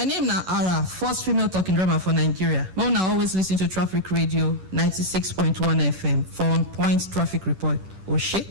My name now Ara, first female talking drama for Nigeria. Mona always listen to Traffic Radio 96.1 FM for on point traffic report. Oshe.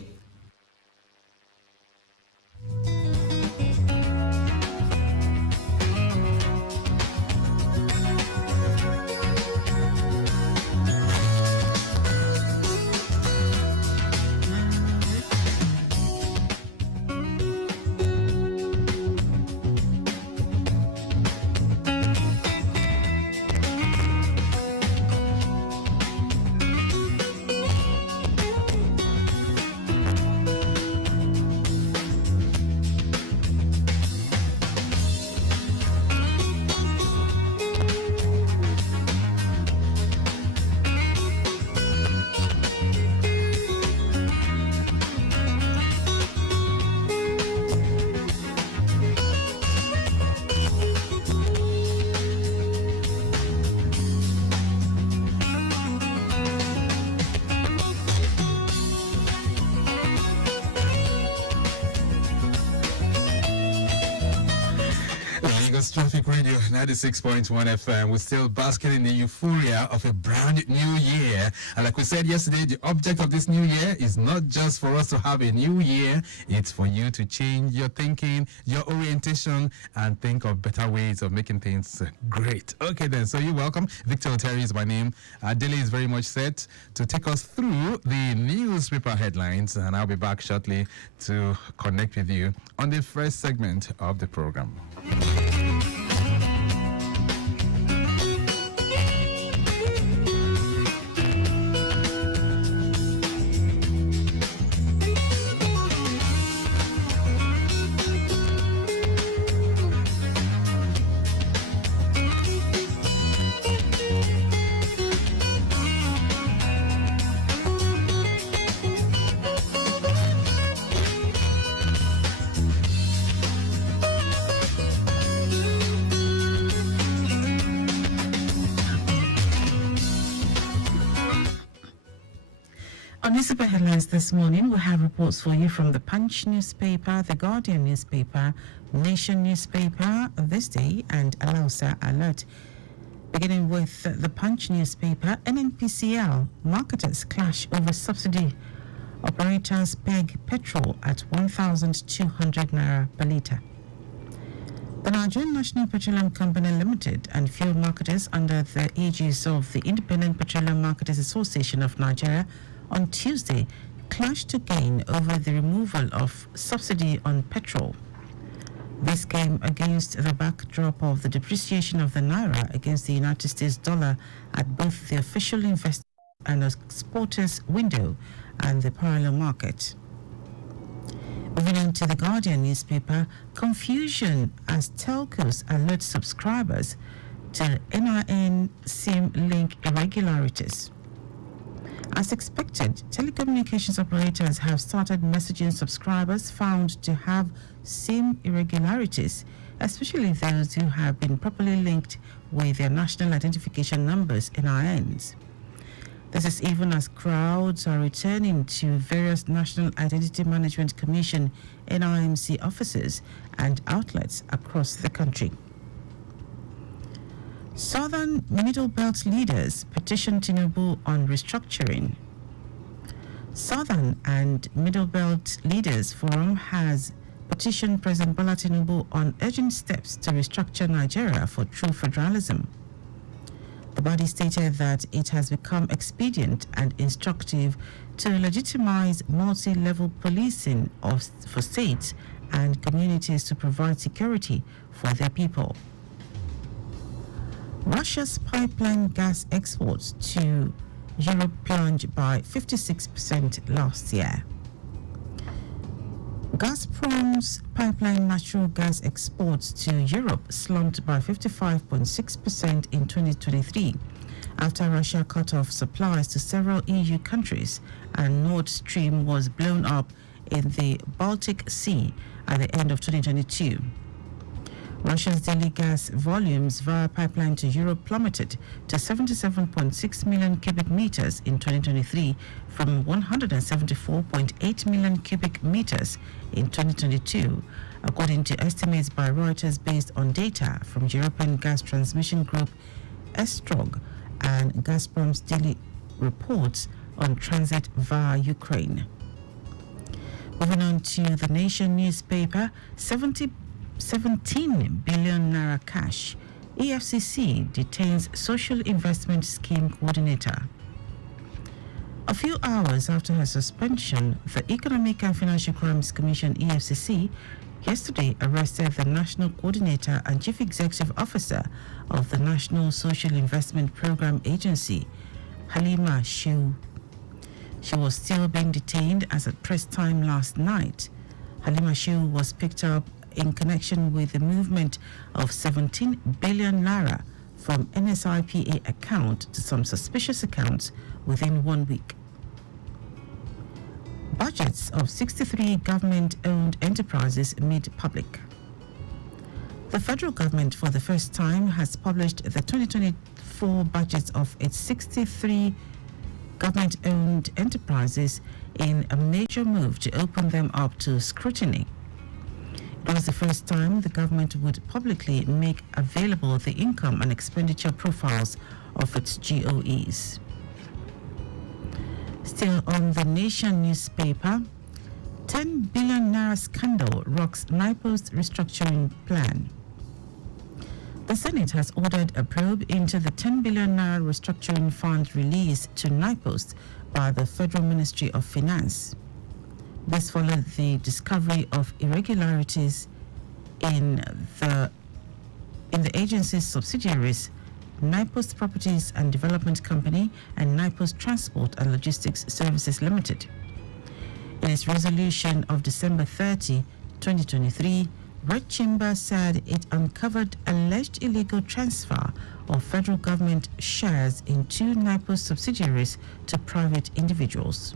Traffic Radio 96.1 FM. We're still basking in the euphoria of a brand new year. And like we said yesterday, the object of this new year is not just for us to have a new year, it's for you to change your thinking, your orientation, and think of better ways of making things great. Okay then, so you're welcome. Victor Oteri is my name. Dele is very much set to take us through the newspaper headlines, and I'll be back shortly to connect with you on the first segment of the program. On newspaper headlines this morning, we have reports for you from the Punch newspaper, the Guardian newspaper, Nation newspaper, This Day, and Alausa Alert. Beginning with the Punch newspaper, NNPCL marketers clash over subsidy. Operators peg petrol at 1,200 naira per litre. The Nigerian National Petroleum Company Limited and fuel marketers under the aegis of the Independent Petroleum Marketers Association of Nigeria on Tuesday clashed again over the removal of subsidy on petrol. This came against the backdrop of the depreciation of the naira against the United States dollar at both the official investor and exporters window and the parallel market. Moving on to the Guardian newspaper, confusion as telcos alert subscribers to NIN SIM link irregularities. As expected, telecommunications operators have started messaging subscribers found to have SIM irregularities, especially those who have been properly linked with their national identification numbers, NINs. This is even as crowds are returning to various National Identity Management Commission NIMC offices and outlets across the country. Southern Middle Belt leaders petition Tinubu on restructuring. Southern and Middle Belt Leaders Forum has petitioned President Bola Tinubu on urgent steps to restructure Nigeria for true federalism. The body stated that it has become expedient and instructive to legitimize multi-level policing for states and communities to provide security for their people. Russia's pipeline gas exports to Europe plunged by 56% last year. Gazprom's pipeline natural gas exports to Europe slumped by 55.6% in 2023 after Russia cut off supplies to several EU countries and Nord Stream was blown up in the Baltic Sea at the end of 2022. Russia's daily gas volumes via pipeline to Europe plummeted to 77.6 million cubic meters in 2023 from 174.8 million cubic meters in 2022 according to estimates by Reuters based on data from European Gas Transmission Group, Estrog, and Gazprom's daily reports on transit via Ukraine. Moving on to the Nation newspaper, 17 billion naira cash. EFCC detains Social Investment Scheme coordinator. A few hours after her suspension, the Economic and Financial Crimes Commission (EFCC) yesterday arrested the National Coordinator and Chief Executive Officer of the National Social Investment Program Agency, Halima Shehu. She was still being detained as at press time last night. Halima Shehu was picked up in connection with the movement of 17 billion naira from NSIPA account to some suspicious accounts within 1 week. Budgets of 63 government-owned enterprises made public. The federal government, for the first time, has published the 2024 budgets of its 63 government-owned enterprises in a major move to open them up to scrutiny. It was the first time the government would publicly make available the income and expenditure profiles of its GOEs. Still on the Nation newspaper, 10 billion naira scandal rocks NIPO's restructuring plan. The Senate has ordered a probe into the 10 billion naira restructuring fund released to NIPOS by the Federal Ministry of Finance. This followed the discovery of irregularities in the agency's subsidiaries, NIPOS Properties and Development Company and NIPOS Transport and Logistics Services Limited. In its resolution of December 30, 2023, Red Chamber said it uncovered alleged illegal transfer of federal government shares in 2 NIPOS subsidiaries to private individuals.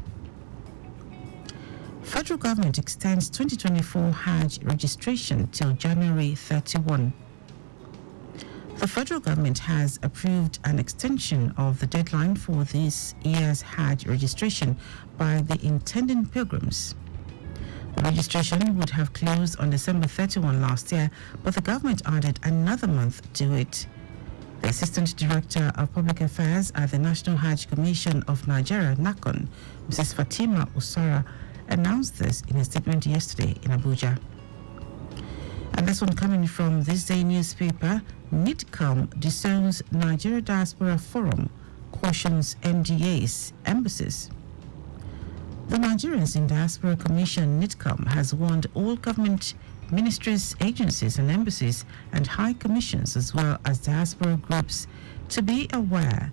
Federal government extends 2024 Hajj registration till January 31. The federal government has approved an extension of the deadline for this year's Hajj registration by the intending pilgrims. The registration would have closed on December 31 last year, but the government added another month to it. The Assistant Director of Public Affairs at the National Hajj Commission of Nigeria, NACON, Mrs. Fatima Usara, announced this in a statement yesterday in Abuja. And this one coming from this day newspaper, NIDCOM disowns Nigeria Diaspora Forum, cautions MDAs, embassies. The Nigerians in Diaspora Commission, NIDCOM, has warned all government ministries, agencies and embassies and high commissions as well as diaspora groups to beware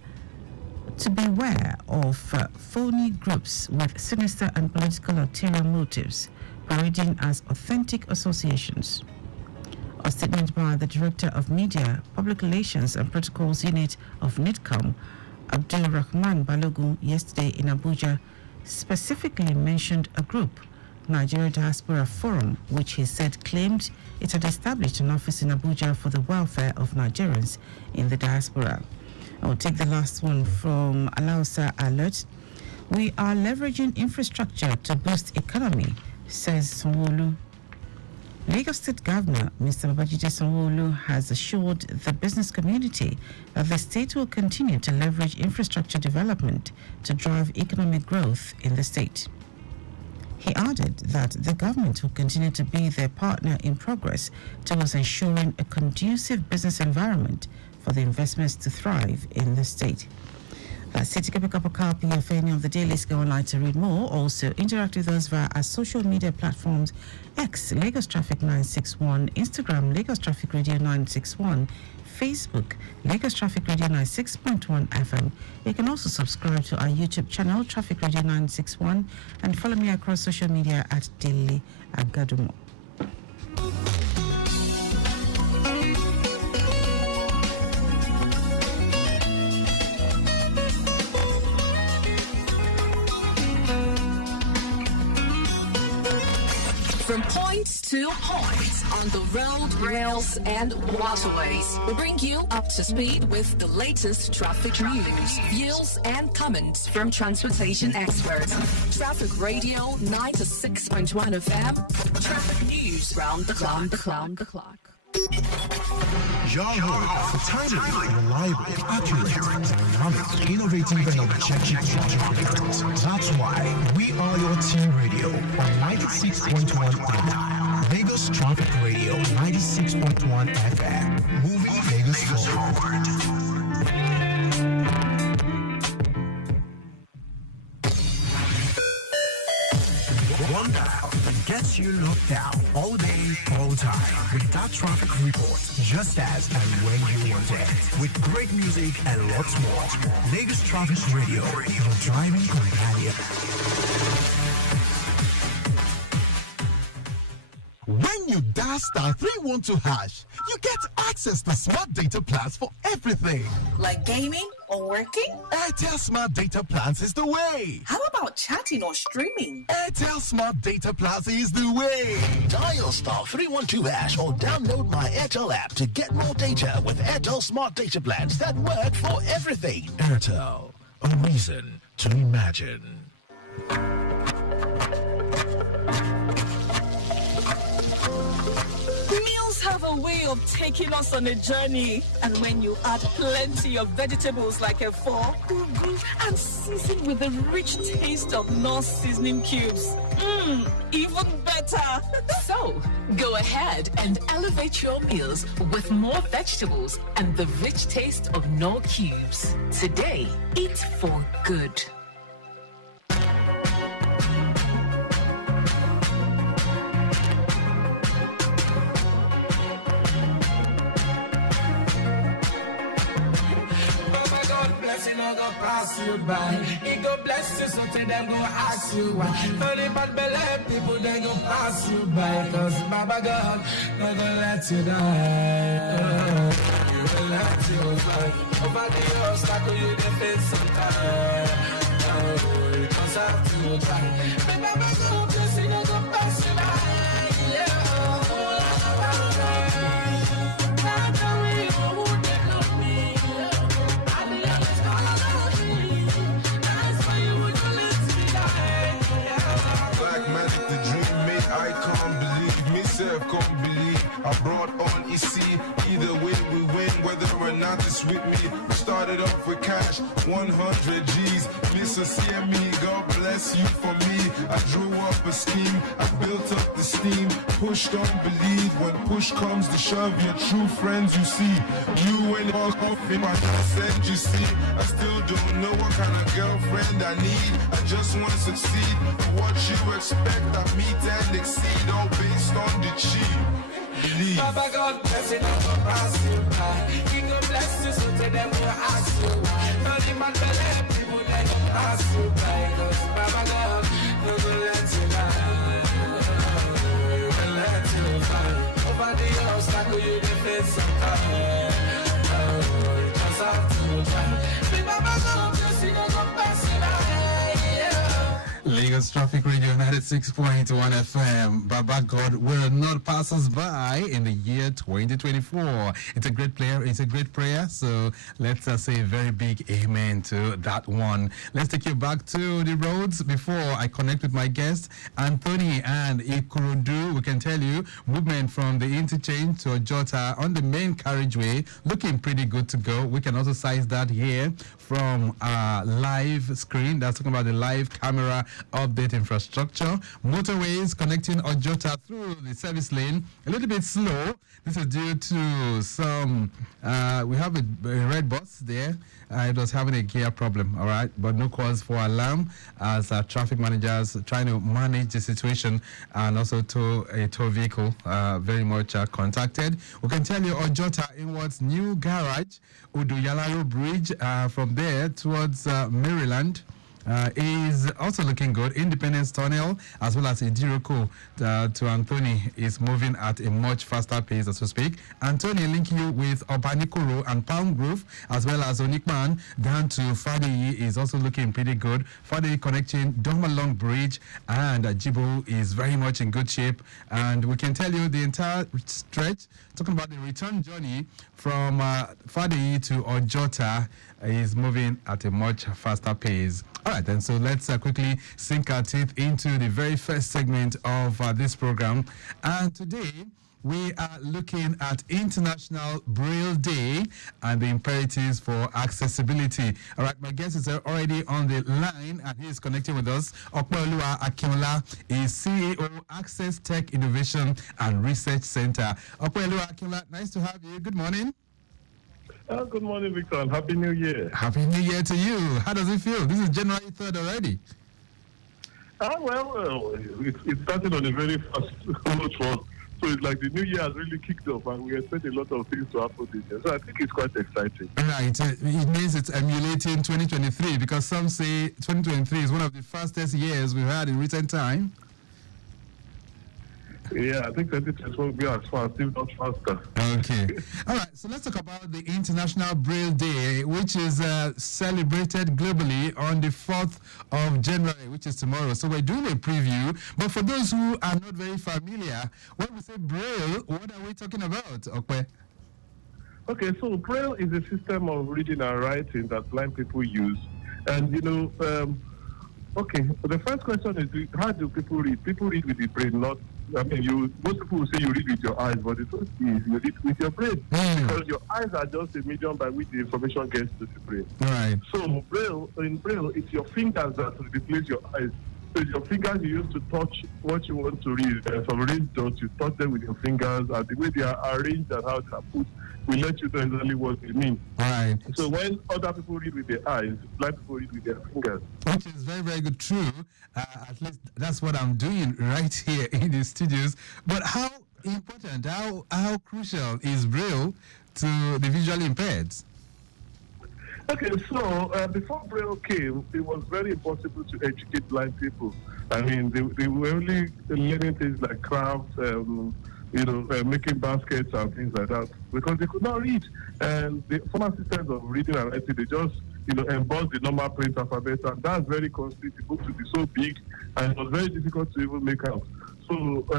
of phony groups with sinister and political ulterior motives, parading as authentic associations. A statement by the Director of Media, Public Relations and Protocols Unit of NIDCOM, Abdul Rahman Balogun, yesterday in Abuja, specifically mentioned a group, Nigeria Diaspora Forum, which he said claimed it had established an office in Abuja for the welfare of Nigerians in the diaspora. I will take the last one from Alausa Alert. We are leveraging infrastructure to boost economy, says Sanwo-Olu. Lagos State Governor Mr. Babajide Sanwo-Olu has assured the business community that the state will continue to leverage infrastructure development to drive economic growth in the state. He added that the government will continue to be their partner in progress towards ensuring a conducive business environment for the investments to thrive in the state. That's it. You can pick up a copy of any of the dailies. Go online to read more. Also, interact with us via our social media platforms: X, Lagos Traffic 961, Instagram, Lagos Traffic Radio 961, Facebook, Lagos Traffic Radio 96.1 FM. You can also subscribe to our YouTube channel, Traffic Radio 961, and follow me across social media at Daily Agadumo. From point to point on the road, rails, and waterways, we bring you up to speed with the latest traffic news, views, and comments from transportation experts. Traffic Radio 96.1 FM. Traffic news round the clock. Your home for timely, reliable, accurate, dynamic, innovative, and objective traffic reports. That's why we are your team radio on 96.1 FM. Lagos Traffic Radio 96.1 FM. Moving Lagos forward. One dial gets you locked down all day, all time with that traffic report just as and when you want it. With great music and lots more. Lagos Traffic Radio, your driving companion. When you dial star 312 hash, you get access to smart data plans for everything. Like gaming or working? Airtel Smart Data Plans is the way. How about chatting or streaming? Airtel Smart Data Plans is the way. Dial star 312 hash or download my Airtel app to get more data with Airtel Smart Data Plans that work for everything. Airtel, a reason to imagine. Meals have a way of taking us on a journey. And when you add plenty of vegetables like efo, ugu, and season with the rich taste of North seasoning cubes, even better. So, go ahead and elevate your meals with more vegetables and the rich taste of Knorr cubes. Today, eat for good. Pass you by. He go bless you, so tell them go ask you why. Funny but believe people they go pass you by. Cause Baba God not gonna let you die. He will let you fly. Over the obstacle you dey face sometimes. You just have to try. Baba God bless you, no go pass you by. Yeah. Can't believe I brought on EC. Either way we win, whether or not it's with me. We started off with cash, 100 G's. Mr. CME, God bless you for me. I drew up a scheme, I built up the steam. Push, don't believe. When push comes to shove, your true friends you see. You and all off in my send you see. I still don't know what kind of girlfriend I need. I just want to succeed. What you expect, I meet and exceed. All based on the cheap. Believe. Baba God bless you, never pass you by. He go bless you, so tell them go ask you why. Only man believe people they go pass you by. Cause Baba God no go let you die. He will let you fly. Over the obstacle you dey face sometimes. You just have to try. Be Baba God bless you, no go pass you by. Lagos Traffic Radio 96.1 FM. Baba God will not pass us by in the year 2024. It's a great player. It's a great prayer. So let's say a very big amen to that one. Let's take you back to the roads before I connect with my guest, Anthony and Ikorodu. We can tell you movement from the interchange to Ojota on the main carriageway looking pretty good to go. We can also size that here from our live screen. That's talking about the live camera update infrastructure. Motorways connecting Ojota through the service lane a little bit slow. This is due to some we have a red bus there. It was having a gear problem, all right, but no cause for alarm as traffic managers trying to manage the situation, and also to a tow vehicle very much contacted. We can tell you Ojota inwards New Garage, Uduyalaro Bridge, from there towards Maryland. is also looking good. Independence Tunnel as well as Idiroko to Anthony is moving at a much faster pace, as we speak. Anthony linking you with Obanikoro and Palm Grove as well as Onikman down to Fadeyi is also looking pretty good. Fadeyi connecting Domalong Bridge and Jibo is very much in good shape, and we can tell you the entire stretch, talking about the return journey from Fadeyi to Ojota, is moving at a much faster pace. All right, then, so let's quickly sink our teeth into the very first segment of this program. And today, we are looking at International Braille Day and the imperatives for accessibility. All right, my guest is already on the line and he is connecting with us. Okpeoluwa Akinola is CEO, Access Tech Innovation and Research Center. Okpeoluwa Akinola, nice to have you. Good morning. Good morning, Victor, and Happy New Year. Happy New Year to you. How does it feel? This is January 3rd already. It started on a very fast note. So it's like the new year has really kicked off, and we expect a lot of things to happen this year. So I think it's quite exciting. Right. It means it's emulating 2023, because some say 2023 is one of the fastest years we've had in recent time. Yeah, I think 2024 will be as fast, if not faster. Okay. All right, so let's talk about the International Braille Day, which is celebrated globally on the 4th of January, which is tomorrow. So we're doing a preview, but for those who are not very familiar, when we say Braille, what are we talking about, Okwe? Okay, so Braille is a system of reading and writing that blind people use. And, okay, so the first question is, how do people read? People read with the brain, not... most people will say you read with your eyes, but the truth is you read with your brain. Because your eyes are just a medium by which the information gets to the brain. Right. So in Braille, it's your fingers that replace your eyes. So it's your fingers you use to touch what you want to read. From range dots, you touch them with your fingers, and the way they are arranged and how they are put will let you know exactly what they mean. Right. So when other people read with their eyes, blind people read with their fingers. Which is very, very good. True. At least that's what I'm doing right here in the studios. But how important, how crucial is Braille to the visually impaired? Okay, so before Braille came, it was very impossible to educate blind people. I mean, they were only learning things like crafts, making baskets and things like that, because they could not read. And the former systems of reading and writing, they just, emboss the normal print alphabet, and that's very costly. The book to be so big, and it was very difficult to even make out. So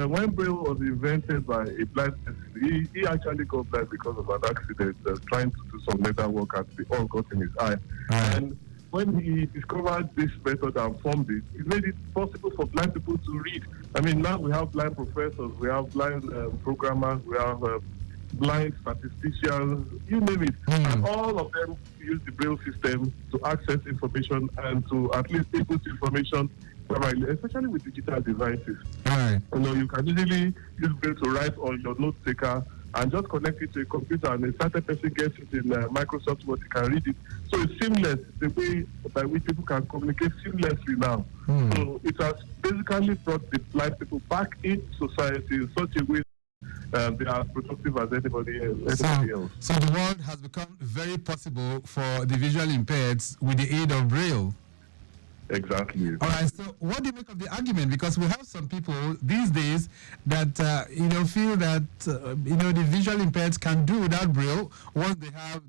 when Braille was invented by a blind person, he actually got blind because of an accident, trying to do some leather work, and they all got in his eye. And when he discovered this method and formed it, it made it possible for blind people to read. I mean, now we have blind professors, we have blind programmers, we have blind statisticians, you name it. And all of them use the Braille system to access information and to at least input information, especially with digital devices. Right. You can easily use Braille to write on your note taker and just connect it to a computer, and a certain person gets it in Microsoft Word, you can read it. So it's seamless, the way by which people can communicate seamlessly now. So it has basically brought the blind people back into society in such a way they are as productive as anybody else. So the world has become very possible for the visually impaired with the aid of Braille. Exactly. All right. So, what do you make of the argument? Because we have some people these days that feel that the visually impaired can do without Braille once they have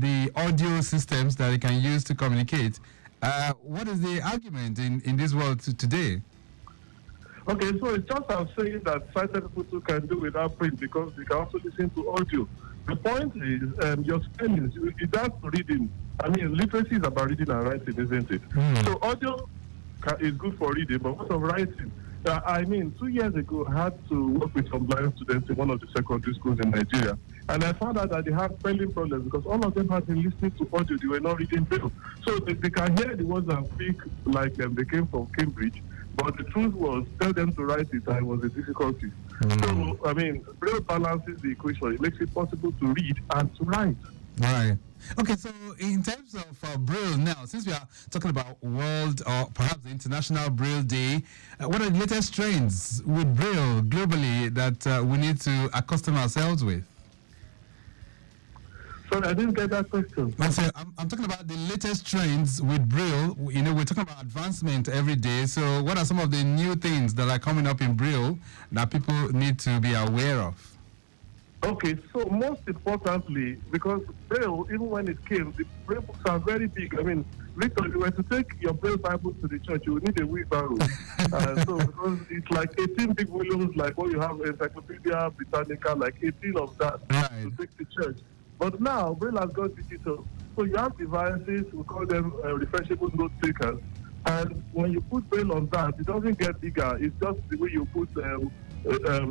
the audio systems that they can use to communicate. What is the argument in this world today? Okay, so it's just as saying that sighted people too can do without print because they can also listen to audio. The point is, your spelling, that's reading. I mean, literacy is about reading and writing, isn't it? So audio is good for reading, but what of writing? 2 years ago, I had to work with some blind students in one of the secondary schools in Nigeria. And I found out that they had spelling problems because all of them had been listening to audio. They were not reading Braille. So they can hear the words and speak like they came from Cambridge. But the truth was, tell them to write it, and it was a difficulty. So, Braille balances the equation. It makes it possible to read and to write. Right. Okay, so in terms of Braille now, since we are talking about World or perhaps the International Braille Day, what are the latest trends with Braille globally that we need to accustom ourselves with? Sorry, I didn't get that question. I'm talking about the latest trends with Braille. You know, we're talking about advancement every day. So what are some of the new things that are coming up in Braille that people need to be aware of? Okay, so most importantly, because Braille, even when it came, the Braille books are very big. I mean, Victor, if you were to take your Braille Bible to the church, you would need a wheelbarrow. So because it's like 18 big volumes, like what you have Encyclopedia Britannica, like 18 of that to take to church. But now, Braille has gone digital. So you have devices, we call them refreshable note takers. And when you put Braille on that, it doesn't get bigger. It's just the way you put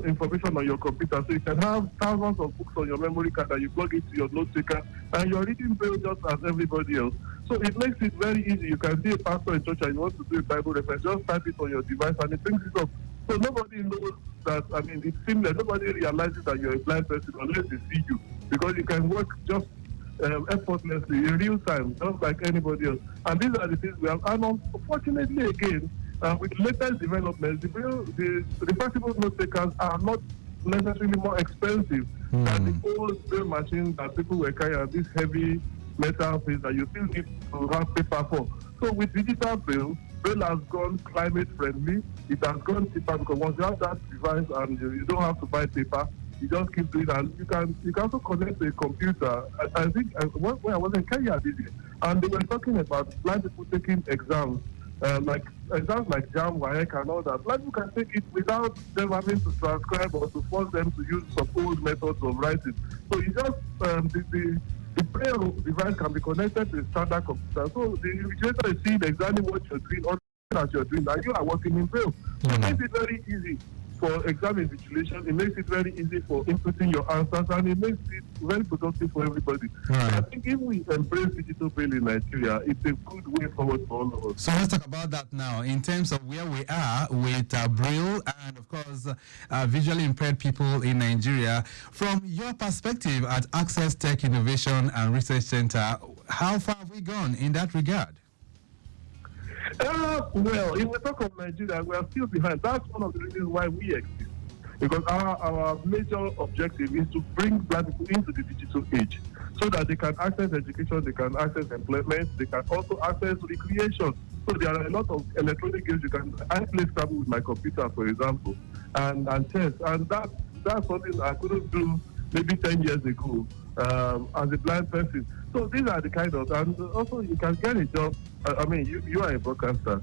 information on your computer. So you can have thousands of books on your memory card that you plug into your note taker, and you're reading Braille just as everybody else. So it makes it very easy. You can see a pastor in church and you want to do a Bible reference, just type it on your device and it brings it up. So nobody knows that, I mean, it's seamless. Nobody realizes that you're a blind person unless they see you, because you can work just effortlessly in real time, just like anybody else. And these are the things we have. And unfortunately, again, with latest developments, the refreshable note takers are not necessarily more expensive than the old Braille machine that people were carrying, these heavy metal things that you still need to have paper for. So with digital Braille, Braille has gone climate friendly. It has gone cheaper because once you have that device and you don't have to buy paper, you just keep doing it. And you can also connect to a computer. I think when I was in Kenya this year, and they were talking about blind people taking exams, like exams like JAM, WAEC, and all that. Blind people can take it without them having to transcribe or to force them to use some old methods of writing. So you just the Braille device can be connected to a standard computer. So the invigilator is seeing exactly what you're doing or that you're doing, and you are working in Braille. So it makes it very easy for exam invigilation. It makes it very easy for inputting your answers, and it makes it very productive for everybody. Right. I think if we embrace digital Braille in Nigeria, it's a good way forward for all of us. So let's talk about that now in terms of where we are with Braille and, of course, visually impaired people in Nigeria. From your perspective at Access Tech Innovation and Research Center, how far have we gone in that regard? Well, if we talk of Nigeria, we are still behind. That's one of the reasons why we exist. Because our major objective is to bring blind people into the digital age so that they can access education, they can access employment, they can also access recreation. So there are a lot of electronic games you can. I play Scrabble with my computer, for example, and chess. And that's something I couldn't do maybe 10 years ago as a blind person. So these are the kind of, and also you can get a job. I mean, you are a broadcaster.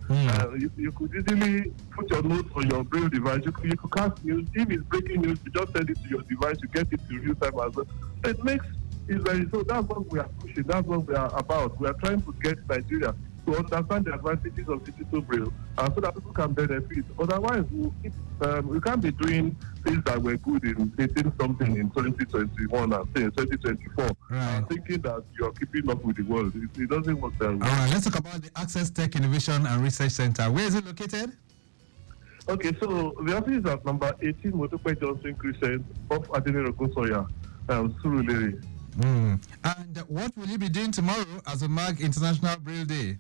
You could easily put your notes on your Braille device. You could cast news. If it's breaking news, you just send it to your device. You get it to real time as well. It makes it very, so that's what we are pushing. That's what we are about. We are trying to get Nigeria to understand the advantages of digital Braille so that people can benefit. Otherwise, we can't be doing things that were good in 18-something in 2021 and say in 2024, thinking that you're keeping up with the world. It doesn't work that way. All right, let's talk about the Access Tech Innovation and Research Center. Where is it located? Okay, so the office is at number 18 Motope Johnson Crescent off Adene Rogosoya, Surulere. And what will you be doing tomorrow as we mark International Braille Day?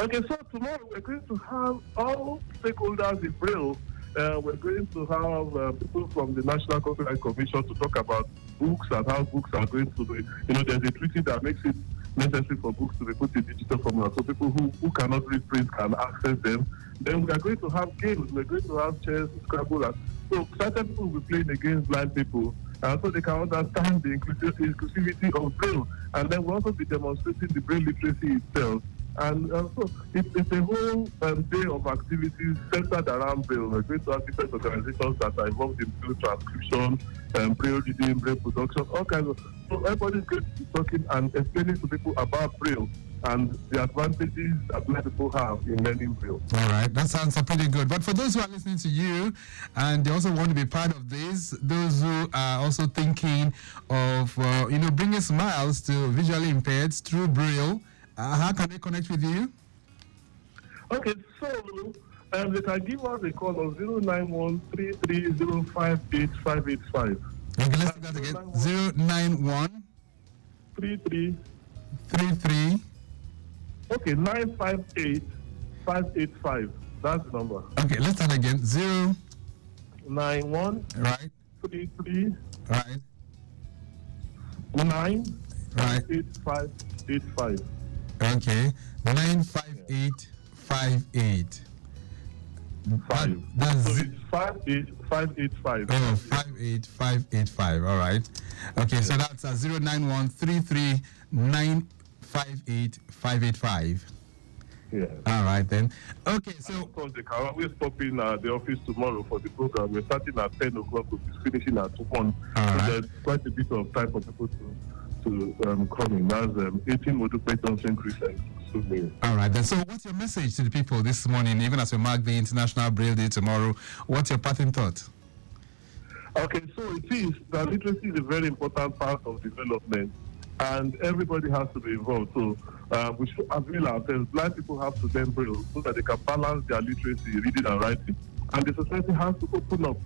Okay, so tomorrow we're going to have all stakeholders in Braille. We're going to have people from the National Copyright Commission to talk about books and how books are going to be, there's a treaty that makes it necessary for books to be put in digital format, so people who cannot read print can access them. Then we are going to have games. We're going to have chess, Scrabble. So certain people will be playing against blind people, so they can understand the inclusivity of Braille. And then we'll also be demonstrating the Braille literacy itself. And so it's a whole day of activities centered around Braille. We're going to have different organizations that are involved in Braille transcription, Braille reading, Braille production, all kinds of. So everybody's going to be talking and explaining to people about Braille and the advantages that blind people have in learning Braille. All right, that sounds pretty good. But for those who are listening to you and they also want to be part of this, those who are also thinking of, bringing smiles to visually impaired through Braille, how can they connect with you? Okay, so they can give us a call on 091-330-58585. Okay, let's do that again. 091-33. Okay, 958-585. That's the number. Okay, let's start again. 091 right 33 right 95885. Okay, 95858. That's so it's 58585. Oh, 58585. All right. Okay, so that's 09133958585. Yeah. All right then. Okay, so of course they can always pop in the office tomorrow for the program. We're starting at 10 o'clock. We'll be finishing at 1. So there's quite a bit of time for people to come in. That's 18 Modupe Johnson Crescent. All right then. So what's your message to the people this morning, even as we mark the International Braille Day tomorrow? What's your parting thought? Okay, so it is that literacy is a very important part of development, and everybody has to be involved. So we should avail ourselves. Blind people have to learn Braille so that they can balance their literacy, reading and writing. And the society has to open up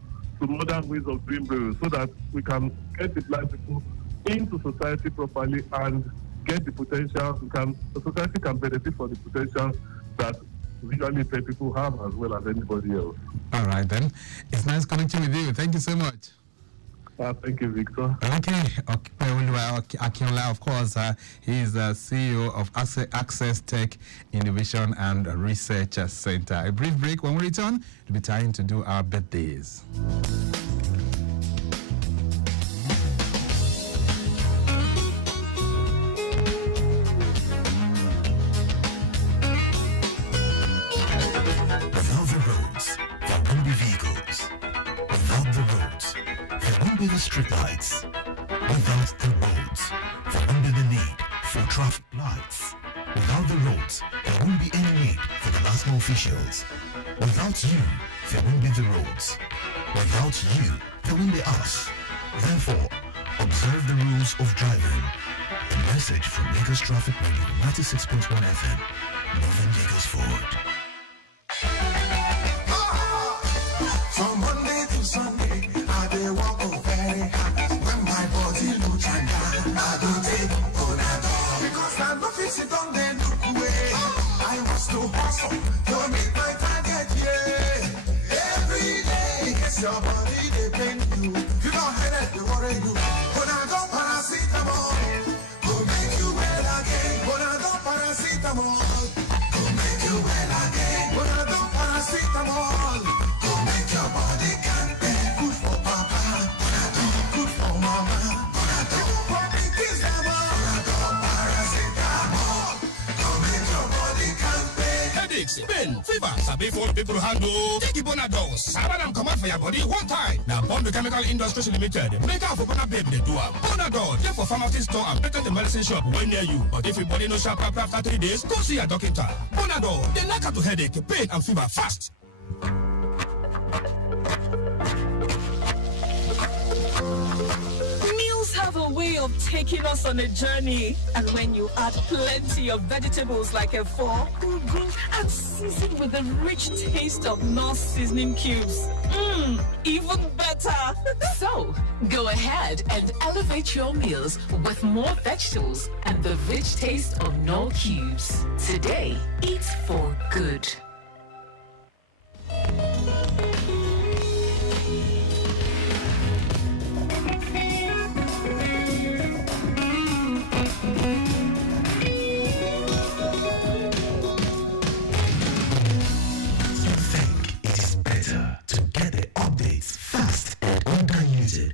to modern ways of doing Braille so that we can get the blind people into society properly and get the potential. The society can benefit from the potential that visually impaired people have as well as anybody else. All right then. It's nice connecting with you. Thank you so much. Thank you, Victor. Okay. Akinola, of course, he is the CEO of Access Tech Innovation and Research Center. A brief break. When we return, it'll be time to do our birthdays. The street lights. Without the roads, there won't be the need for traffic lights. Without the roads, there won't be any need for the national officials. Without you, there won't be the roads. Without you, there won't be us. Therefore, observe the rules of driving. A message from Lagos Traffic Radio 96.1 FM, moving Lagos forward. From Monday to Sunday, I dey walk very hard. When my body look changa, I go take Bonador. Because I no fit sit down there look away. I must to hustle to meet my target, yeah. Every day, guess your body they pain you. You don't headache, they worry you. Bonador paracetamol go make you well again. Bonador paracetamol go make you well again. Bonador paracetamol go make your body can be good for papa. Bonador good for mama. Bonador for the kids them all. Bonador paracetamol go make your body can be. Headaches, pain, fever, sabi for people handle. Take Bonador, Sabanam come out for your body one time. Now Bomb Chemical Industries Limited, make out for Bonador baby they do up. Bonador, there for pharmacy store and better the medicine shop when near you. But if your body no sharp after 3 days, go see a doctor. Bonador, they knock out to headache, pain and fever fast. Meals have a way of taking us on a journey, and when you add plenty of vegetables like a ugu, and season with the rich taste of North seasoning cubes, even better. So, go ahead and elevate your meals with more vegetables and the rich taste of Knorr cubes. Today, eat for good.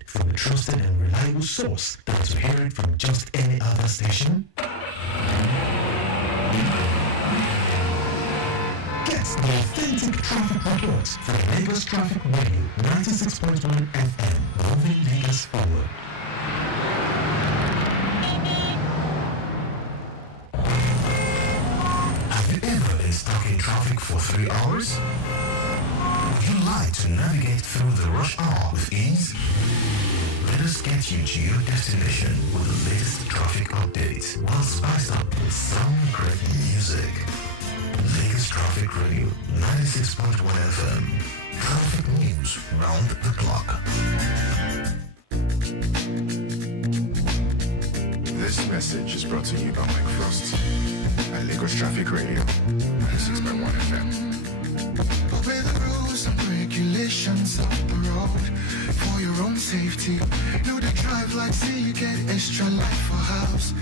From a trusted and reliable source that you hear it from just any other station? Get the authentic traffic reports from Lagos Traffic Radio 96.1 FM, moving Lagos forward. Have you ever been stuck in traffic for 3 hours? Would you like to navigate through the rush hour with ease? Let us get you to your destination with the latest traffic updates while spiced up with some great music. Lagos Traffic Radio 96.1 FM. Traffic news round the clock. This message is brought to you by Mike Frost at Lagos Traffic Radio 96.1 FM. Obey the rules and regulations of the road for your own safety. Know the drive like say you get extra life for house.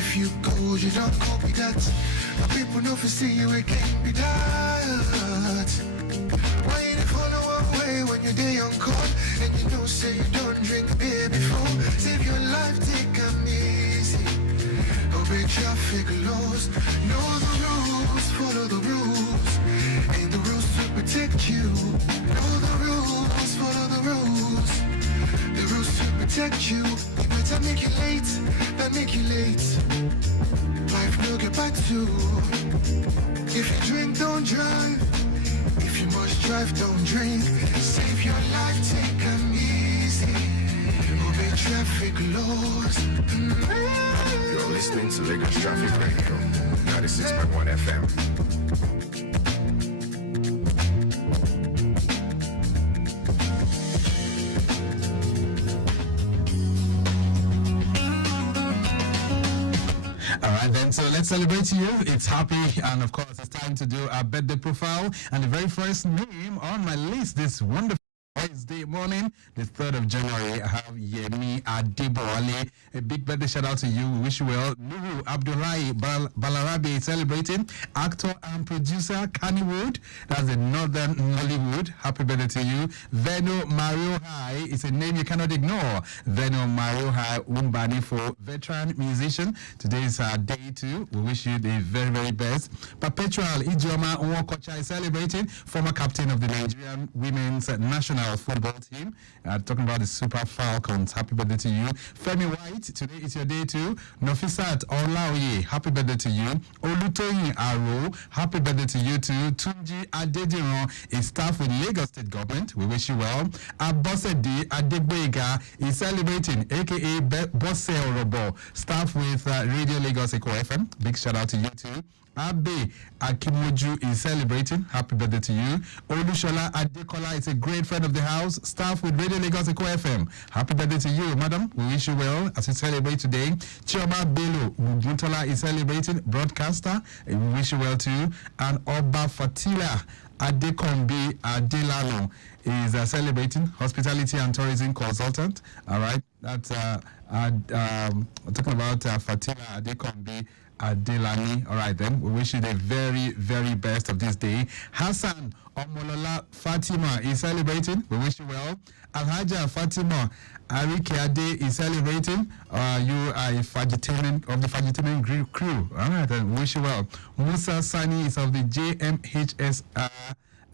If you go, you don't copy that. But people know for see you, it can't be that. Why you dey follow away when you're day on call? And you know say you don't drink beer before. Save your life, take 'em easy. Obey traffic laws. Know the rules, follow the rules. And the rules to protect you. Know the rules, follow the rules. The rules to protect you. You better make it late, than make you late. Life will get back to. If you drink, don't drive. If you must drive, don't drink. Save your life, take 'em easy. Obey traffic laws. You're listening to Lagos Traffic Radio, 96.1 FM. Alright then, so let's celebrate you. It's happy, and of course it's time to do our birthday profile. And the very first name on my list this wonderful Wednesday morning, the 3rd of January, I have Yemi Adebowale. A big birthday shout out to you. We wish you well. Nuru Abdullahi Balarabe celebrating. Actor and producer Kannywood. That's the Northern Nollywood. Happy birthday to you. Veno Mario High is a name you cannot ignore. Veno Mario High Umbani for veteran musician. Today is our day too. We wish you the very, very best. Perpetual Ijoma Nwokocha is celebrating. Former captain of the Nigerian women's national football team. Talking about the Super Falcons. Happy birthday to you. Femi White, today is your day too. Nofisat Olaoye, happy birthday to you. Olutoyin Aro, happy birthday to you too. Tunji Adediran is staff with Lagos State Government. We wish you well. Abosede Adegboyega is celebrating, aka Bosse Orobo, staff with Radio Lagos Eco FM. Big shout out to you too. Abe Akimoju is celebrating. Happy birthday to you. Olushola Adekola is a great friend of the house. Staff with Radio Lagos Eco FM. Happy birthday to you, madam. We wish you well as you celebrate today. Chioma Bello Muguntola is celebrating. Broadcaster. We wish you well too. And Oba Fatila Adekombi Adelano is celebrating. Hospitality and tourism consultant. All right. That's talking about Fatila Adekombi Adelani. All right, then. We wish you the very, very best of this day. Hassan Omolola Fatima is celebrating. We wish you well. Alhaja Fatima Arike Ade is celebrating. You are a Fagitamin of the Fagitamin crew. All right, then. We wish you well. Musa Sani is of the JMHS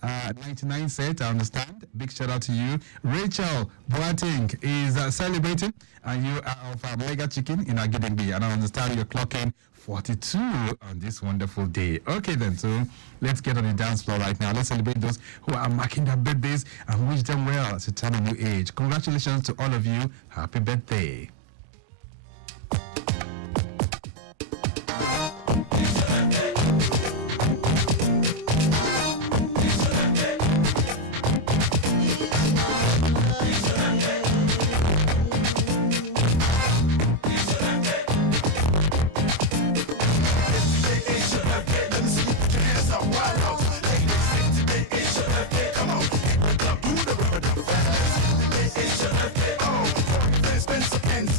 99 set, I understand. Big shout out to you. Rachel Boateng is celebrating, and you are of Mega Chicken in Agidengbi, and I understand you're clocking 42 on this wonderful day. Okay then, so let's get on the dance floor right now. Let's celebrate those who are marking their birthdays and wish them well to turn a new age. Congratulations to all of you. Happy birthday. Spencer Pence.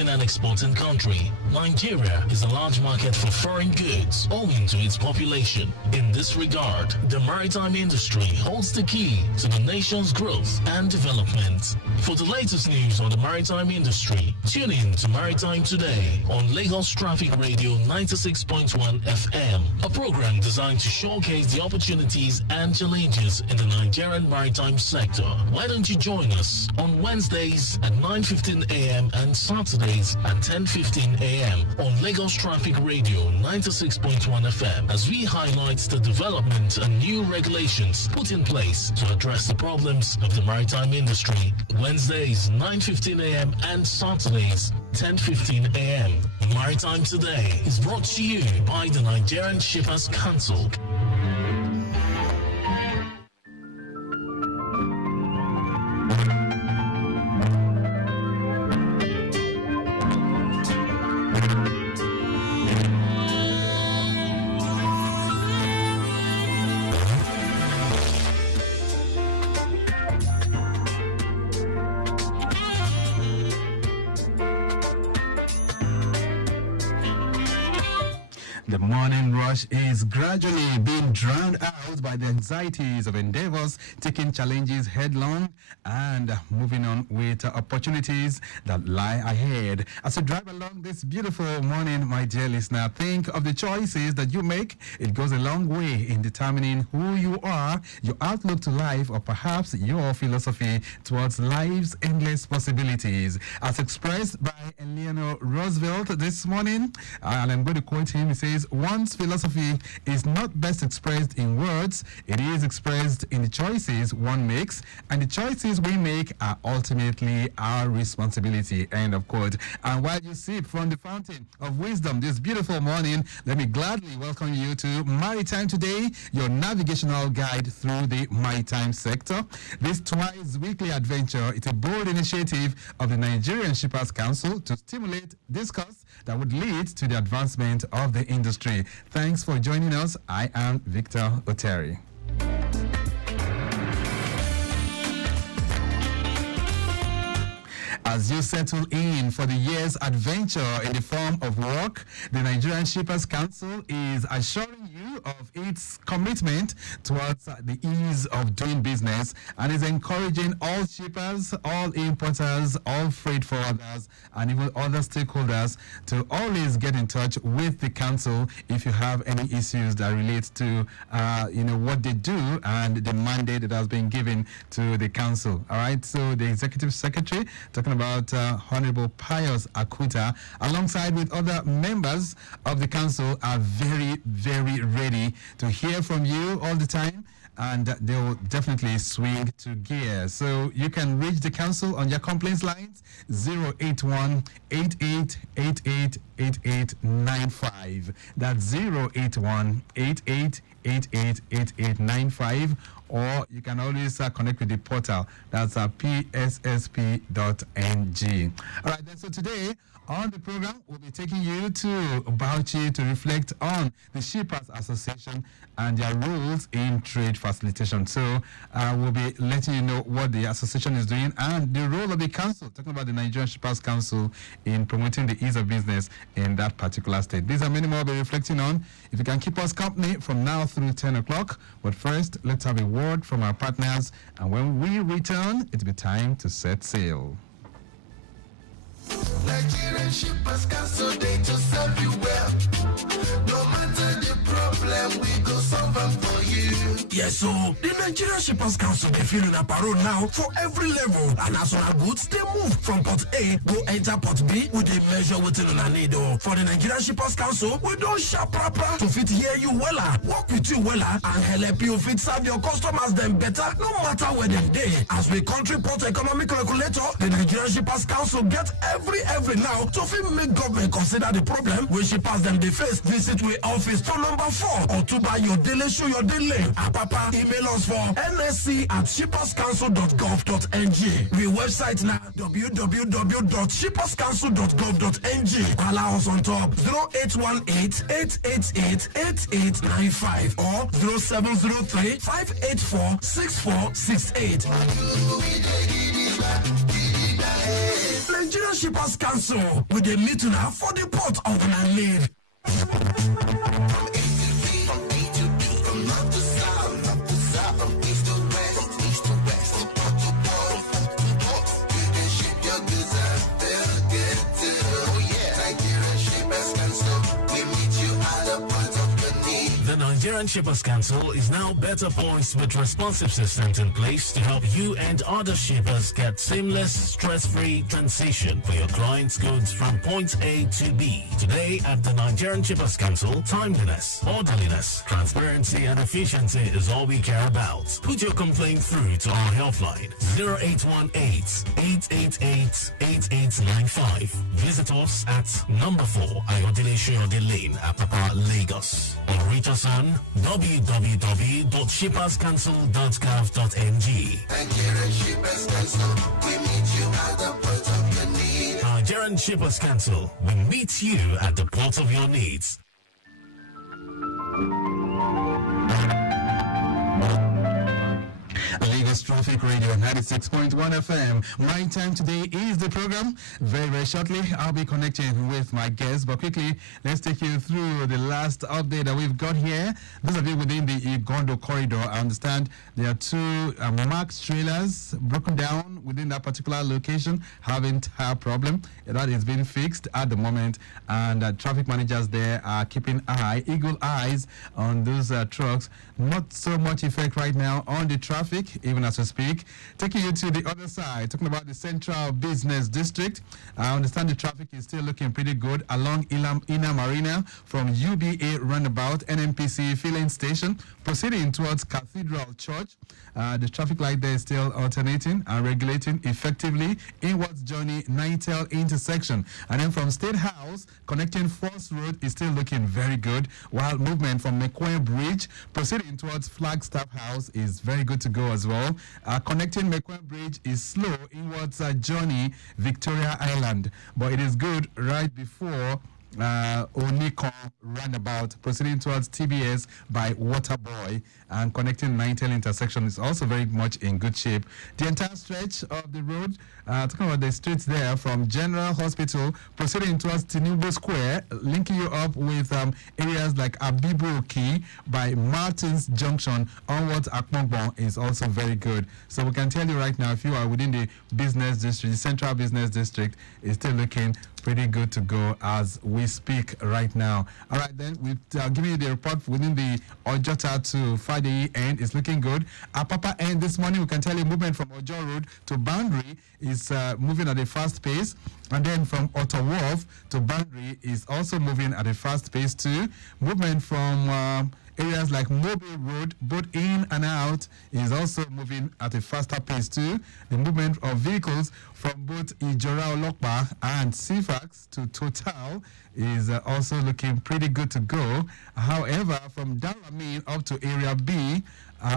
And exporting country, Nigeria is a large market for foreign goods owing to its population. In this regard, the maritime industry holds the key to the nation's growth and development. For the latest news on the maritime industry, tune in to Maritime Today on Lagos Traffic Radio 96.1 FM, a program designed to showcase the opportunities and challenges in the Nigerian maritime sector. Why don't you join us on Wednesdays at 9:15 a.m. and Saturdays at 10:15 a.m. on Lagos Traffic Radio 96.1 FM as we highlight the development and new regulations put in place to address the problems of the maritime industry. Wednesdays 9:15 a.m. and Saturdays 10:15 a.m. Maritime Today is brought to you by the Nigerian Shippers Council. The morning rush is gradually being drowned out by the anxieties of endeavors, taking challenges headlong and moving on with opportunities that lie ahead. As you drive along this beautiful morning, my dear listener, think of the choices that you make. It goes a long way in determining who you are, your outlook to life, or perhaps your philosophy towards life's endless possibilities. As expressed by Eleanor Roosevelt this morning, and I'm going to quote him, he says, one's philosophy is not best expressed in words, it is expressed in the choices one makes, and the choices we make are ultimately our responsibility. End of quote. And while you sip from the fountain of wisdom this beautiful morning, let me gladly welcome you to Maritime Today, your navigational guide through the maritime sector. This twice weekly adventure is a bold initiative of the Nigerian Shippers Council to stimulate discourse that would lead to the advancement of the industry. Thanks for joining us. I am Victor Oteri. As you settle in for the year's adventure in the form of work, the Nigerian Shippers Council is assuring you of its commitment towards the ease of doing business and is encouraging all shippers, all importers, all freight forwarders, and even other stakeholders to always get in touch with the council if you have any issues that relate to what they do and the mandate that has been given to the council. All right, so the executive secretary, talking about Honorable Pius Akuta, alongside with other members of the council, are very, very ready to hear from you all the time, and they will definitely swing to gear. So you can reach the council on your complaints lines 081-8888-8895. That's 081-8888-8895. Or you can always connect with the portal. That's pssp.ng. All right, then, so today on the program, we'll be taking you to Bauchi to reflect on the Shippers Association and their roles in trade facilitation. So we'll be letting you know what the association is doing and the role of the council, talking about the Nigerian Shippers Council in promoting the ease of business in that particular state. These are many more we'll be reflecting on. If you can keep us company from now through 10 o'clock. But first, let's have a word from our partners. And when we return, it'll be time to set sail. Nigerian Shippers Council, they to serve you well. No matter the problem, we go solve them for you. Yes, so the Nigerian Shippers Council, they feeling a parole now for every level. And as on our goods, they move from port A, go enter port B, with a measure within on need. For the Nigerian Shippers Council, we don't shop proper to fit hear you wella, work with you wella, and help you fit serve your customers them better, no matter where they day. As we country port economic regulator, the Nigerian Shippers Council get every now to fit make government consider the problem when shippers them they face. Visit we office to number 4 or to buy your daily show your daily. Papa email us for nsc@shipperscouncil.gov.ng. We website now www.shipperscouncil.gov.ng. Allow us on top 0818-888-8895 or 0703-584-6468. Nigerian Shippers Council with the meeting for the port of Nanlid. The Nigerian Shippers Council is now better poised with responsive systems in place to help you and other shippers get seamless, stress-free transition for your clients' goods from point A to B. Today at the Nigerian Shippers Council, timeliness, orderliness, transparency and efficiency is all we care about. Put your complaint through to our helpline 0818-888-8895. Visit us at number 4 Ayodele Shoyode Lane, Apapa, Lagos. Or reach us on www.shipperscouncil.gov.ng. Nigerian Shippers Council, we meet you at the port of your need. Nigerian Shippers Council, we meet you at the port of your needs. Lagos Traffic Radio 96.1 FM. My time today is the program. Very shortly, I'll be connecting with my guests. But quickly, let's take you through the last update that we've got here. Those of you within the Igondo corridor, I understand there are 2 marked trailers broken down within that particular location, having a problem. That is being fixed at the moment, and traffic managers there are keeping eagle eyes on those trucks. Not so much effect right now on the traffic, even as we speak. Taking you to the other side, talking about the Central Business District. I understand the traffic is still looking pretty good along Ina Marina from UBA Roundabout, NNPC Filling Station, proceeding towards Cathedral Church. The traffic light there is still alternating and regulating effectively inwards journey Nitel intersection. And then from State House, connecting Force Road is still looking very good, while movement from McQueen Bridge proceeding towards Flagstaff House is very good to go as well. Connecting McQueen Bridge is slow inwards journey Victoria Island, but it is good right before Onikon roundabout, proceeding towards TBS by Waterboy, and connecting Nitel intersection is also very much in good shape. The entire stretch of the road, talking about the streets there from General Hospital, proceeding towards Tinubu Square, linking you up with areas like Abibu Key by Martins Junction onwards Akmongbon is also very good. So we can tell you right now, if you are within the business district, the Central Business District is still looking pretty good to go as we speak right now. All right, then we've given you the report within the Ojota to Friday end. It's looking good. Apapa end this morning, we can tell you movement from Ojo Road to Boundary is moving at a fast pace. And then from Otter Wharf to Boundary is also moving at a fast pace too. Movement from areas like Mobile Road, both in and out, is also moving at a faster pace too. The movement of vehicles from both Ijora Olokpa and Sifax to Total is also looking pretty good to go. However, from Dalamin up to Area B,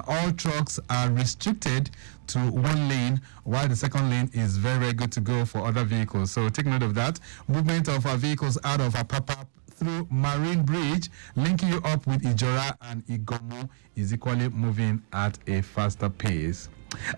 all trucks are restricted to one lane, while the second lane is very, very good to go for other vehicles. So take note of that. Movement of our vehicles out of Apapa through Marine Bridge, linking you up with Ijora and Igomo, is equally moving at a faster pace.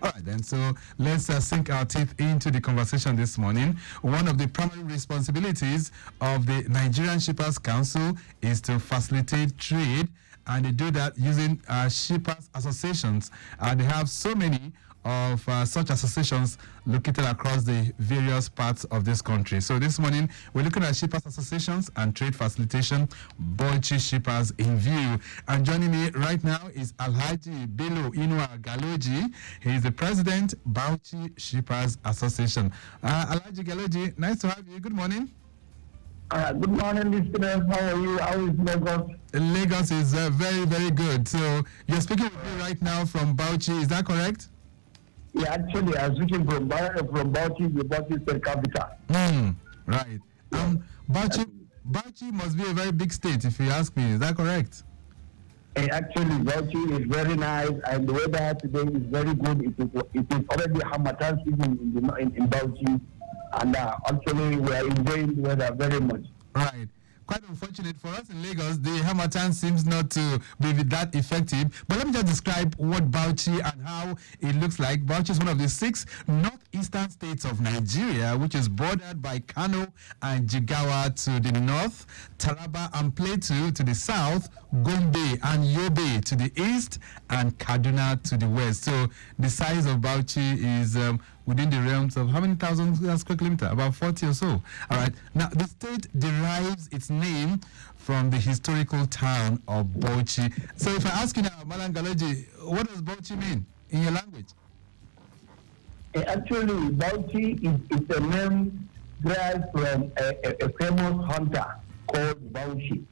All right, then, so let's sink our teeth into the conversation this morning. One of the primary responsibilities of the Nigerian Shippers Council is to facilitate trade, and they do that using shippers associations. They have so many of such associations located across the various parts of this country. So this morning, we're looking at shippers associations and trade facilitation, Bauchi shippers in view. And joining me right now is Alhaji Bello Inua Galoji. He is the president, Bauchi Shippers Association. Alhaji Galoji, nice to have you. Good morning. Good morning, listeners. How are you? How is Lagos? Lagos is very, very good. So you're speaking with me right now from Bauchi. Is that correct? Yeah, actually, I'm speaking from Bauchi, the Bauchi state capital. Right. Bauchi must be a very big state, if you ask me. Is that correct? Actually, Bauchi is very nice, and the weather today is very good. It is already Hamatan season in Bauchi. And actually, we are enjoying the weather very much. Right. Quite unfortunate for us in Lagos, the Hamatan seems not to be that effective. But let me just describe what Bauchi and how it looks like. Bauchi is one of the 6 northeastern states of Nigeria, which is bordered by Kano and Jigawa to the north, Taraba and Plateau to the south, Gombe and Yobe to the east, and Kaduna to the west. So the size of Bauchi is within the realms of how many thousand square kilometers? About 40 or so. All right. Now, the state derives its name from the historical town of Bauchi. So if I ask you now, Malam Galoji, what does Bauchi mean in your language? Actually, Bauchi is a name derived from a famous hunter called Bauchi.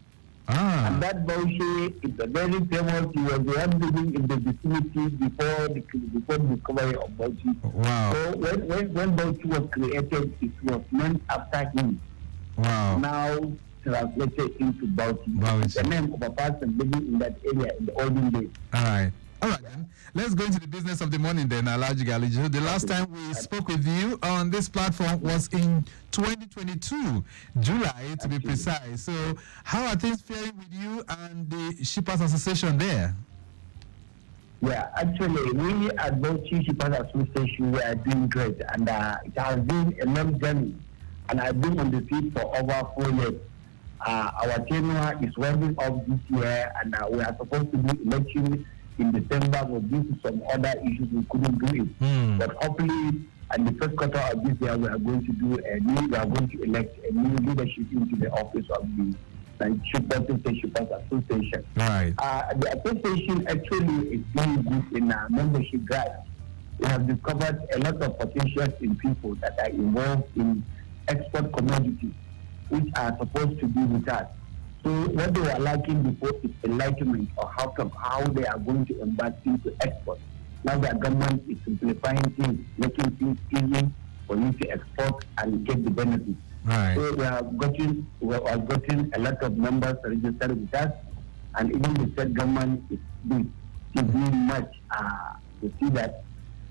And that Bauchi is a very famous. He was the one living in the vicinity before the discovery of Bauchi. Wow. So when Bauchi was created, it was named after him. Wow. Now translated into Bauchi. It's the name of a person living in that area in the olden days. All right. All right, then. Let's go into the business of the morning then, Alhaji Galoji. The last time we spoke with you on this platform was in 2022, July to be precise. So how are things faring with you and the Shippers Association there? Yeah, actually, we at Bauchi Shippers Association, we are doing great. And it has been a long journey. And I've been on the field for over 4 years. Our tenure is winding up this year, and we are supposed to do election in December, but due to some other issues, we couldn't do it. But hopefully, in the first quarter of this year, we are going to elect a new leadership into the office of the Shippers Association. Right. The association actually is doing good in membership drive. We have discovered a lot of potentials in people that are involved in export commodities, which are supposed to be with us. So what they were lacking before is enlightenment of how they are going to embark into export. Now the government is simplifying things, making things easy for you to export and get the benefits. Right. So we have gotten a lot of members registered with us, and even the state government is doing much to see that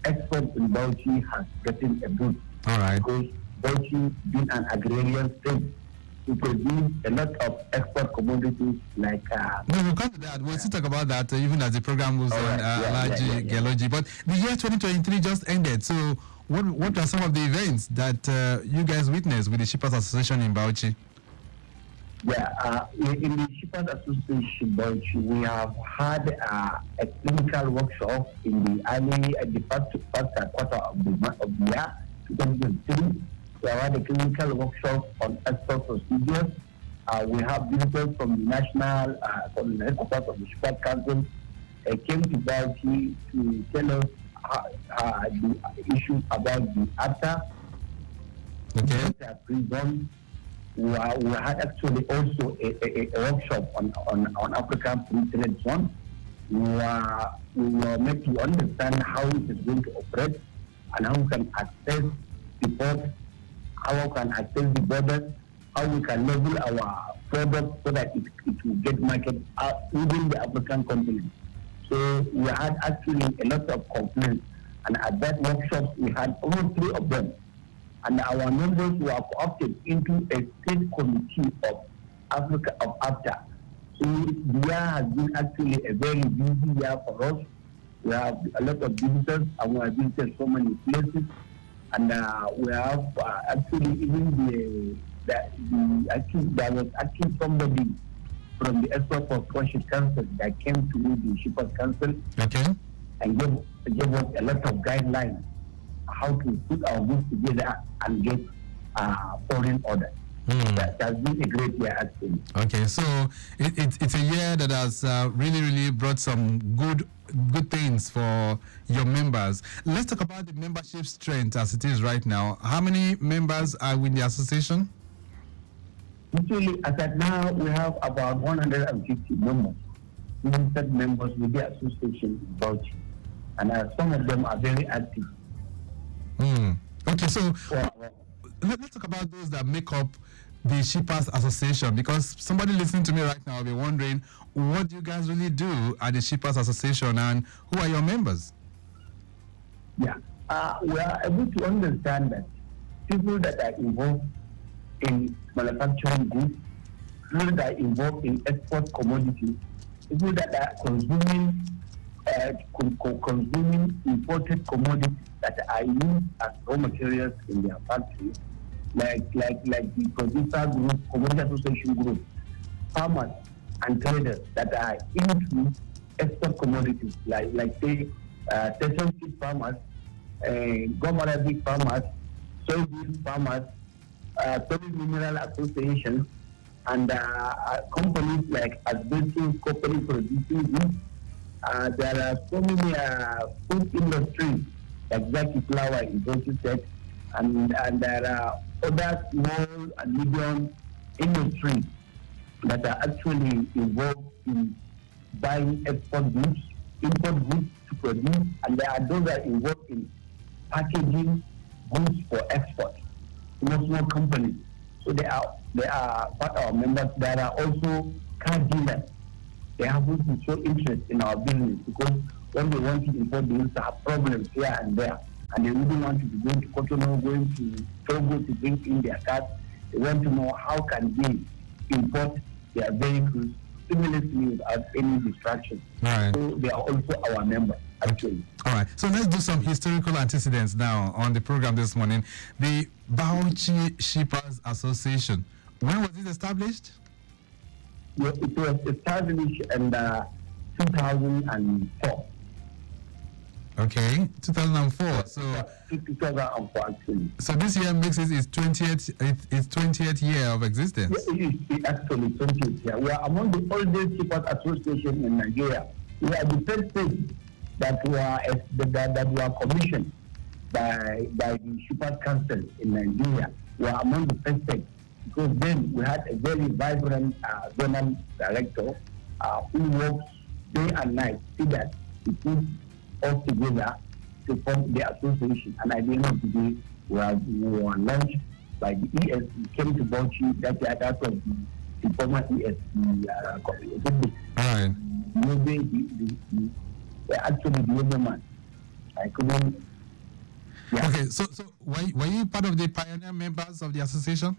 export in Bauchi has gotten a boost. All right. Because Bauchi being an agrarian state, we produce a lot of export commodities like... no, we'll come to that. We'll still talk about that even as the program moves on, Alhaji Galoji. But the year 2023 just ended. So what are some of the events that you guys witnessed with the Shippers Association in Bauchi? Yeah, in the Shippers Association Bauchi, we have had a clinical workshop in the first quarter of the year, 2023. We have had a clinical workshop on export procedures. We have visitors from the national, from the headquarters of the Shippers Council, came to Bauchi to tell us the issues about the AFTA, prison. We had actually also a workshop on African Free Trade Zone. We were made to understand how it is going to operate and how we can access the ports, how we can access the borders, how we can level our products so that it will get market within the African continent. So we had actually a lot of complaints, and at that workshop we had almost 3 of them. And our members were co-opted into a state committee of Africa of AFTA. So the year has been actually a very busy year for us. We have a lot of visitors, and we have visited so many places. And we have actually even there was actually somebody from the Export for Scholarship Council that came to the Shippers Council. Okay. and gave us a lot of guidelines how to put our goods together and get foreign orders. That has been a great year actually. Okay, so it's a year that has really brought some good things for your members. Let's talk about the membership strength as it is right now. How many members are with the association? Actually, as at now, we have about 150 members, registered members with the association in Bauchi, and some of them are very active. Okay, so let's talk about those that make up the Shippers Association, because somebody listening to me right now will be wondering, what do you guys really do at the Shippers Association and who are your members? Yeah, we are able to understand that people that are involved in manufacturing goods, people that are involved in export commodities, people that are consuming imported commodities that are used as raw materials in their factories, like the producer group, commodity association group, farmers and traders that are into export commodities, like say session seed farmers, gum-arabic farmers, soybean farmers, solid mineral associations, and companies like asbestos company producing goods. There are so many food industries like Zaki Flour in Bauchi State, and there are other small and medium industries that are actually involved in buying export goods, import goods to produce, and there are those that are involved in packaging goods for export, small companies. So they are part of our members. There are also car dealers. They happen to show interest in our business because when they want to import, they used to have problems here and there, and they wouldn't want to be going to Cotonou, going to Togo to bring in their cars. They want to know how can they import their vehicles seamlessly without any distraction. Right. So they are also our members, actually. All right. So let's do some historical antecedents now on the program this morning. The Bauchi Shippers Association. When was it established? Yeah, it was established in 2004. Okay, 2004. So 2004 actually. So this year makes it its 20th year of existence. Yeah, it actually 20th year. We are among the oldest shippers association in Nigeria. We are the first state that were commissioned by the Shippers Council in Nigeria. We are among the first states because then we had a very vibrant zonal director who works day and night so that he puts us together to form the association. And at the end of the day, we were launched by the ES. We came to Bauchi. That was the former ES. Right. Actually, the other man. I couldn't. Yeah. Okay, so were you part of the pioneer members of the association?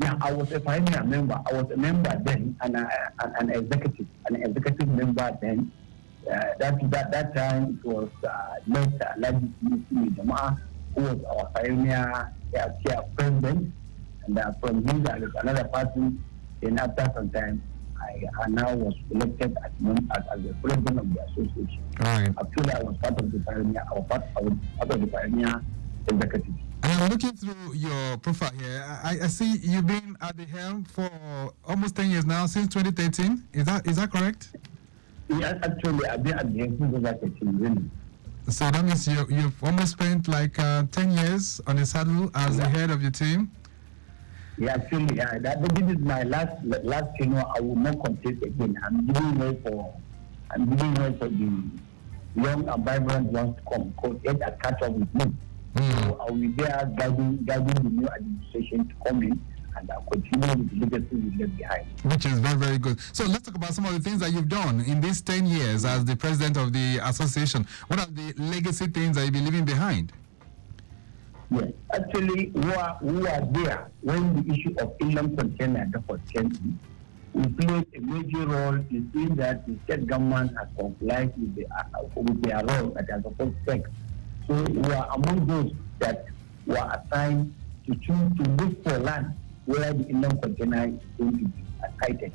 Yeah, I was a pioneer member. I was a member then, and an executive member then. That time it was Ladi Jama'a, who was our pioneer president, and from him there was another person. Then after some time, I now was elected as the president of the association. Right. Actually, I was part of the pioneer. I was part of the pioneer executive. I'm looking through your profile here. I see you've been at the helm for almost 10 years now, since 2013. Is that correct? Yeah, actually, I've been at the helm since 2013, really. So that means you've almost spent like 10 years on the saddle as the head of your team? Yeah, actually, this is my last tenure. I will not contest again. I'm giving way for the young and vibrant ones to come, because they are catch up with me. So I will be there guiding the new administration to come in and continue with the legacy we left behind. Which is very, very good. So let's talk about some of the things that you've done in these 10 years as the president of the association. What are the legacy things that you've been leaving behind? Yes, actually, we are there when the issue of inland container depot came in. We played a major role in seeing that the state government has complied with their role that they are supposed to take. So we are among those that were assigned to choose to look for land where the inland container is going to be sited.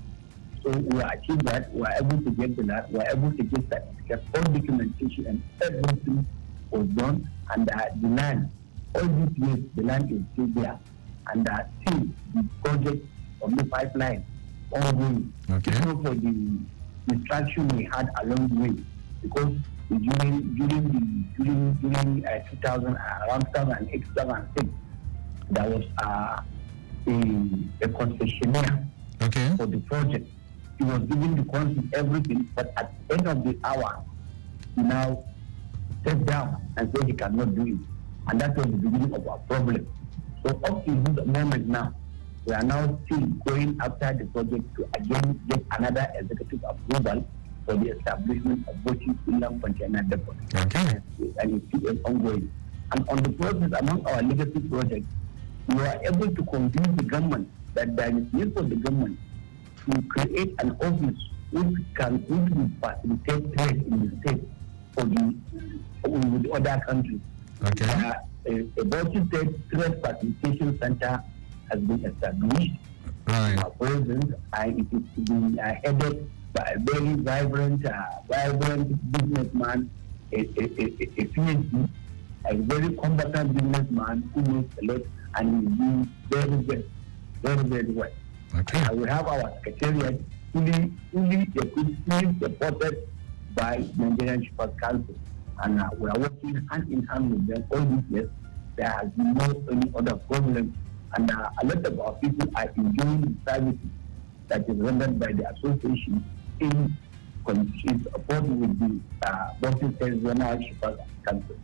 So we achieved that. We were able to get the land. We were able to get certificate, all documentation and everything was done. And the land, all these years, the land is still there. And still the project of the pipeline ongoing. Okay. So for the distraction we had along the way, because during 2000 around 2008 2006, there was a concessionaire for the project. He was giving the contract everything, but at the end of the hour, he now stepped down and said he cannot do it, and that was the beginning of our problem. So up to this moment now, we are now still going after the project to again get another executive approval for the establishment of Bochi Inland Container Depot. Okay. And it's still ongoing. And on the process among our legacy projects, we were able to convince the government that there is need for the government to create an office which will facilitate trade in the state for with other countries. Okay. A Bochi State Trade Facilitation Center has been established. Right. Present, and it is being headed by a very vibrant businessman, a PhD, a very competent businessman who knows a lot and is doing very well. Okay. We have our secretariat fully equipped, fully supported by Nigerian Shippers Council, and we are working hand in hand with them all these years. There has been no any other problem, and a lot of our people are enjoying the services that is rendered by the association in support with the Boston State Regional Shippers Council.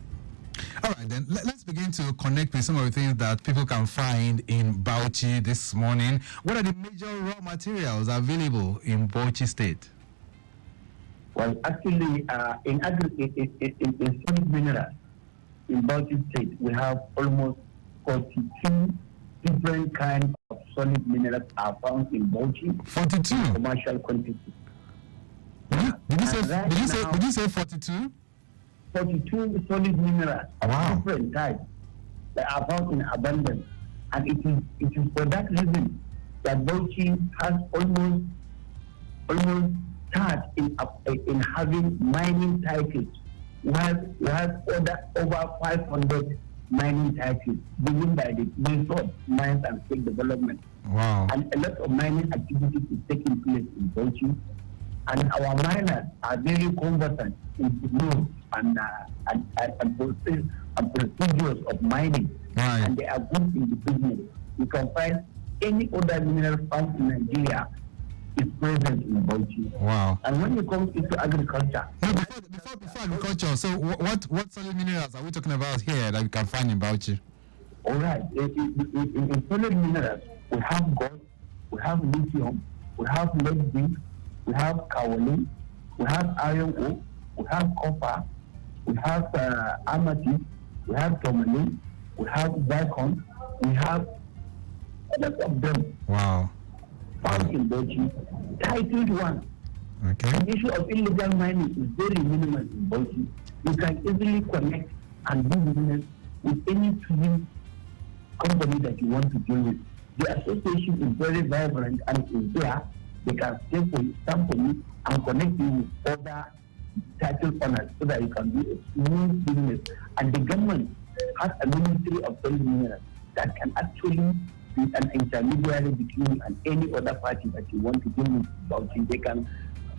All right, then let's begin to connect with some of the things that people can find in Bauchi this morning. What are the major raw materials available in Bauchi State? Well, actually, in solid minerals in Bauchi State, we have almost 42 different kinds of solid minerals are found in Bauchi. 42 commercial quantity. Did you say 42? 42 solid minerals of different types that are found in abundance, and it is for that reason that Bauchi has almost start in having mining titles. We have over 500 mining titles given by the Ministry of Mines and State Development. Wow. And a lot of mining activity is taking place in Bauchi. And our miners are very conversant in the laws and procedures of mining. Right. And they are good in the business. You can find any other mineral found in Nigeria is present in Bauchi. Wow. And when you come into agriculture... No, before agriculture, so what solid minerals are we talking about here that we can find in Bauchi? All right. In solid minerals, we have gold, we have lithium, we have lead zinc, we have kaolin, we have iron ore, we have copper, we have amethyst, we have tourmaline, we have zircon, we have a lot of them. Wow. Found in Bauchi. Titled one. Okay. The issue of illegal mining is very minimal in Bauchi. You can easily connect and do business with any trading company that you want to deal with. The association is very vibrant and is there. They can stay for you, stand for you, and connect you with other title owners so that you can do a smooth business. And the government has a ministry of solid minerals that can actually be an intermediary between you and any other party that you want to deal with about it. They can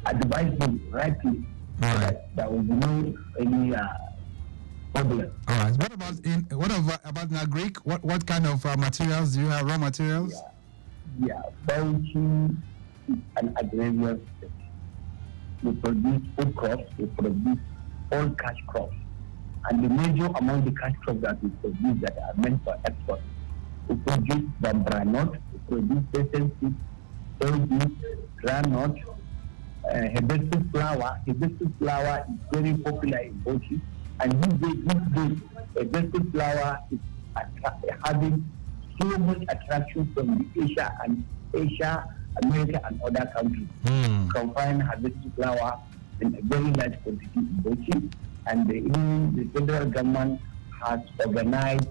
advise you rightly so that there will be no any problem. All right. What about Nagrik? What kind of materials do you have? Raw materials? Yeah. Bauchi is an agrarian state. We produce food crops. We produce all cash crops, and the major among the cash crops that we produce that are meant for export. We produce bambara nut, we produce sesame seeds, soybeans, groundnut, hibiscus flower. Hibiscus flower is very popular in Bauchi, and these days, hibiscus flower is having so much attraction from Asia, America, and other countries. You can find hibiscus flower in a very large quantity in Bauchi, and even the federal government has organized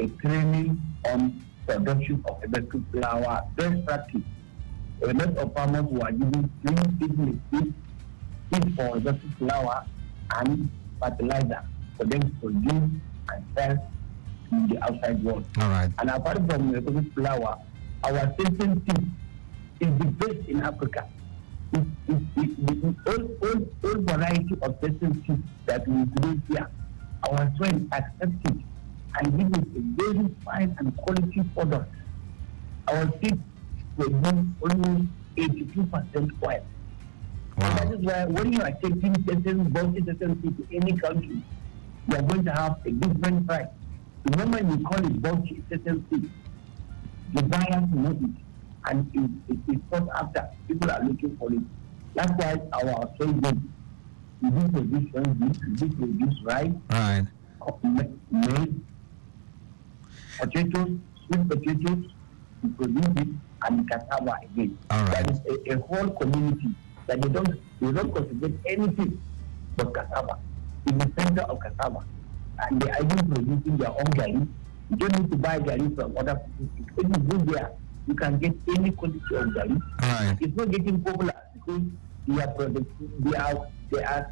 a training on production of hibiscus flower, best practice a lot of farmers who are using seed for just flour and fertilizer for them to produce and sell to the outside world. All right. And apart from the flour, our sesame seed is the best in Africa. All variety of sesame seed that we produce here, our soil accepts it, and this is a very fine and quality product. Our seed produce almost 82% oil. Wow. And that is why when you are taking sesame seed to any country, you are going to have a different price. The moment you call it bulky sesame seed, the buyers know it, and it is sought after. People are looking for it. That's why our soybean, we do produce soybean, we do produce rice, right, maize, potatoes, sweet potatoes, we produce it, and cassava again. All right. That is a whole community that they don't consider anything but cassava. In the center of cassava, and they are even producing their own gari. You don't need to buy gari from other people. When you go there, you can get any quality of gari. Right. It's not getting popular because they are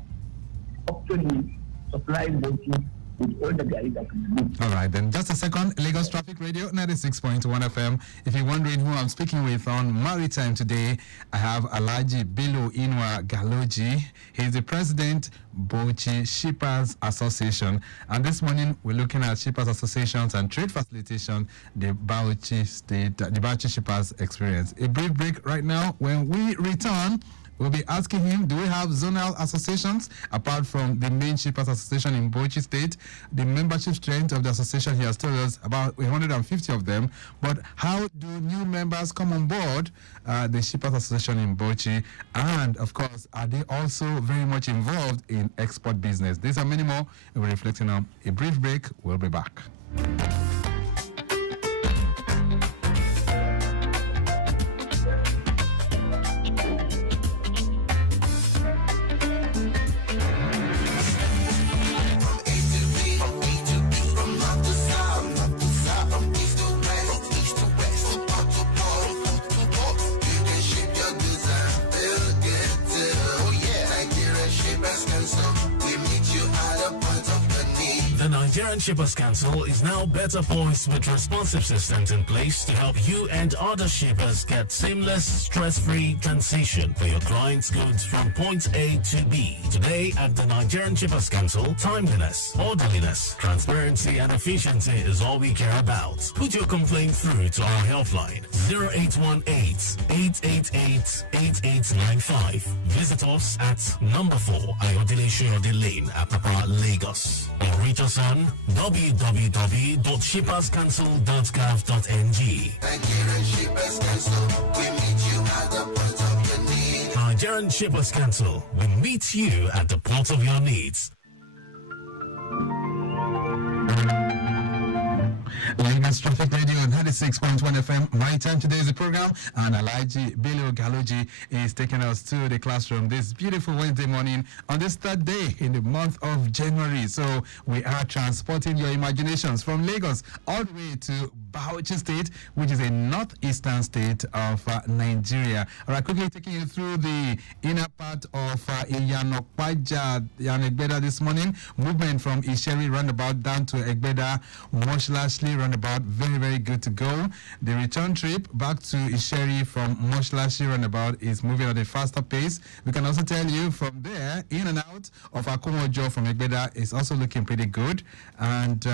actually supplying boats with all the gari that we need. All right, then just a second. Lagos Traffic Radio 96.1 FM. If you're wondering who I'm speaking with on Maritime today, I have Alhaji Bello Inwa Galoji. He's the president, Bauchi Shippers Association. And this morning, we're looking at Shippers Associations and Trade Facilitation, the Bauchi Shippers experience. A brief break right now. When we return, we'll be asking him, do we have zonal associations apart from the main Shippers Association in Bauchi State? The membership strength of the association, he has told us about 150 of them. But how do new members come on board the Shippers Association in Bauchi? And of course, are they also very much involved in export business? These are many more we're reflecting on. A brief break, we'll be back. Nigerian Shippers Council is now better poised with responsive systems in place to help you and other shippers get seamless, stress-free transition for your clients' goods from point A to B. Today at the Nigerian Shippers Council, timeliness, orderliness, transparency and efficiency is all we care about. Put your complaint through to our helpline 0818-888-8895. Visit us at number 4 Ayodele Shirode Lane, Apapa, Lagos. Or reach us on www.shipperscouncil.gov.ng. Nigerian Shippers Council, we meet you at the point of your need. Nigerian Shippers Council, we meet you at the point of your needs. Lagos Traffic Radio on 96.1 FM. My time today is the program, and Alhaji Bello Galoji is taking us to the classroom this beautiful Wednesday morning on this third day in the month of January. So we are transporting your imaginations from Lagos all the way to Bauchi State, which is a northeastern state of Nigeria. All right, quickly taking you through the inner part of Iyanokpaja Egbeda this morning. Movement from Isheri roundabout down to Egbeda, Moshlashli roundabout, very, very good to go. The return trip back to Isheri from Moshlashli roundabout is moving at a faster pace. We can also tell you from there, in and out of Akumojo from Egbeda is also looking pretty good. And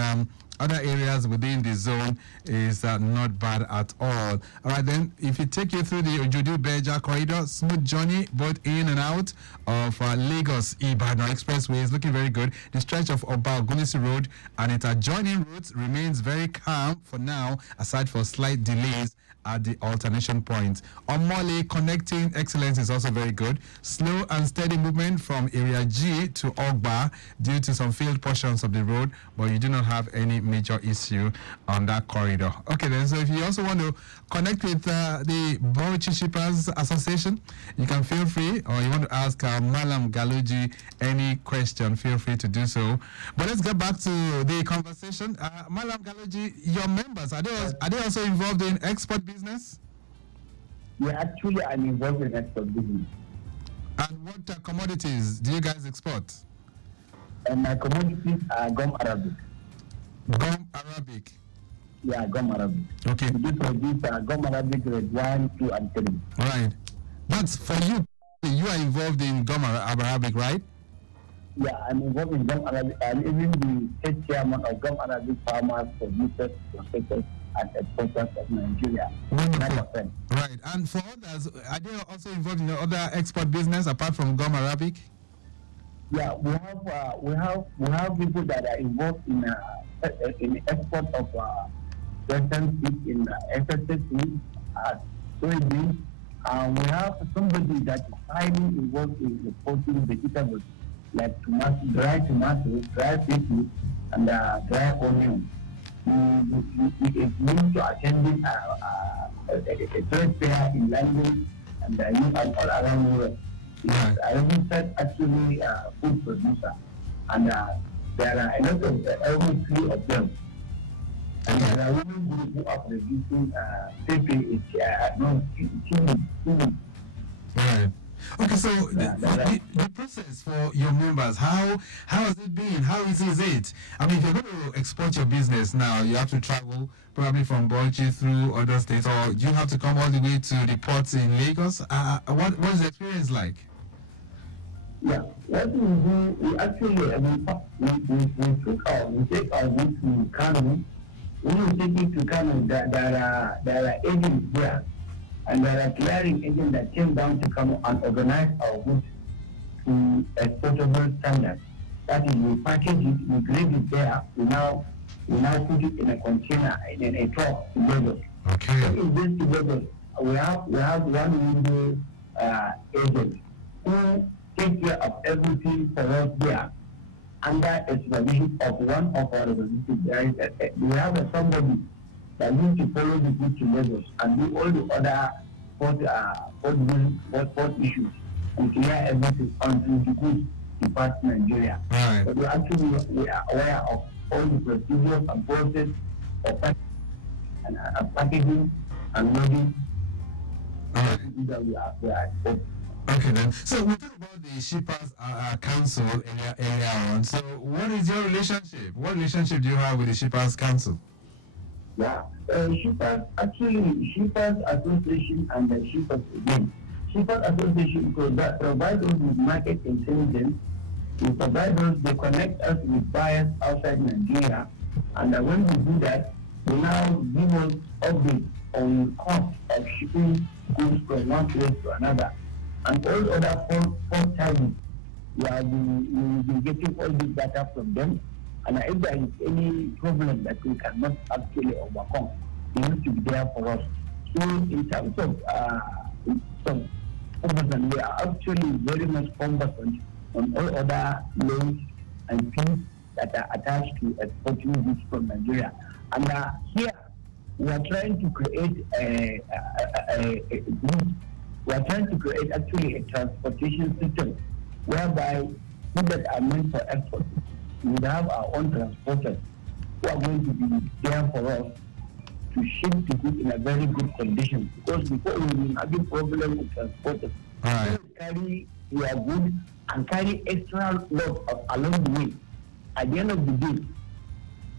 other areas within the zone is not bad at all. All right, then, if you take you through the Ojudu-Beja corridor, smooth journey both in and out of Lagos-Ibadan Expressway is looking very good. The stretch of Oba-Ogunisi Road and its adjoining routes remains very calm for now, aside for slight delays at the alternation point. Omole connecting excellence is also very good. Slow and steady movement from area G to Ogba due to some field portions of the road, but you do not have any major issue on that corridor. Okay then, so if you also want to connect with the Bauchi Shippers Association, you can feel free, or you want to ask Malam Galoji any question, feel free to do so. But let's get back to the conversation. Malam Galoji, your members, are they also involved in export business? We actually are involved in export business. And what commodities do you guys export? And my commodities are gum Arabic. Gum Arabic? Yeah, gum Arabic. Okay. We do produce gum Arabic grade 1, 2, and 3. Right. But for you, you are involved in gum Arabic, right? Yeah, I'm involved in gum Arabic, and even the state chairman of gum Arabic farmers, producers, processors, and exporters of Nigeria. Wonderful. Right. And for others, are they also involved in the other export business apart from gum Arabic? Yeah, we have people that are involved in export of Western seeds in SSC, soybeans. We have somebody that is highly involved in exporting vegetables like dry tomatoes, dry pickles, and dry onions. We need to attend a trade fair in London and all around Europe. Yes, I registered actually food producer, and there are a lot of almost 3 of them. And there are women who are producing chili. Right. Okay, so the process for your members, how has it been? How easy is it? I mean, if you're going to export your business now, you have to travel probably from Bauchi through other states, or you have to come all the way to the ports in Lagos. What is the experience like? Yeah, what we do, we actually, we take our goods to Kano. When we take it to Kano, there are agents there, and there are clearing agents that came down to Kano and organize our goods to exportable standards. That is, we package it, we grade it there, we now put it in a container, in a truck to Lagos. Okay. So in this to Lagos, we have one window agent who take care of everything for us there under a supervision of one of our representatives. We have somebody that needs to follow the goods to Lagos and do all the other port issues and clear everything until the goods depart Nigeria. Right. But we are aware of all the procedures and process of packaging and loading. Right. That we are Okay then. So we talked about the Shippers Council earlier on. So what is your relationship? What relationship do you have with the Shippers Council? Yeah, Shippers Association and the Shippers again. Shippers Association provides us with market intelligence. They connect us with buyers outside Nigeria, and when we do that, they now give us updates on cost of shipping goods from one place to another. And all other port charges, we will be getting all this data from them. And if there is any problem that we cannot actually overcome, they need to be there for us. So in terms of we are actually very much conversant on all other loans and fees that are attached to exporting goods from Nigeria. And here, we are trying to create we are trying to create actually a transportation system whereby goods that are meant for export, we would have our own transporters who are going to be there for us to ship the goods in a very good condition. Because before we will have a problem with transporters, right. Carry your goods and carry extra load along the way. At the end of the day,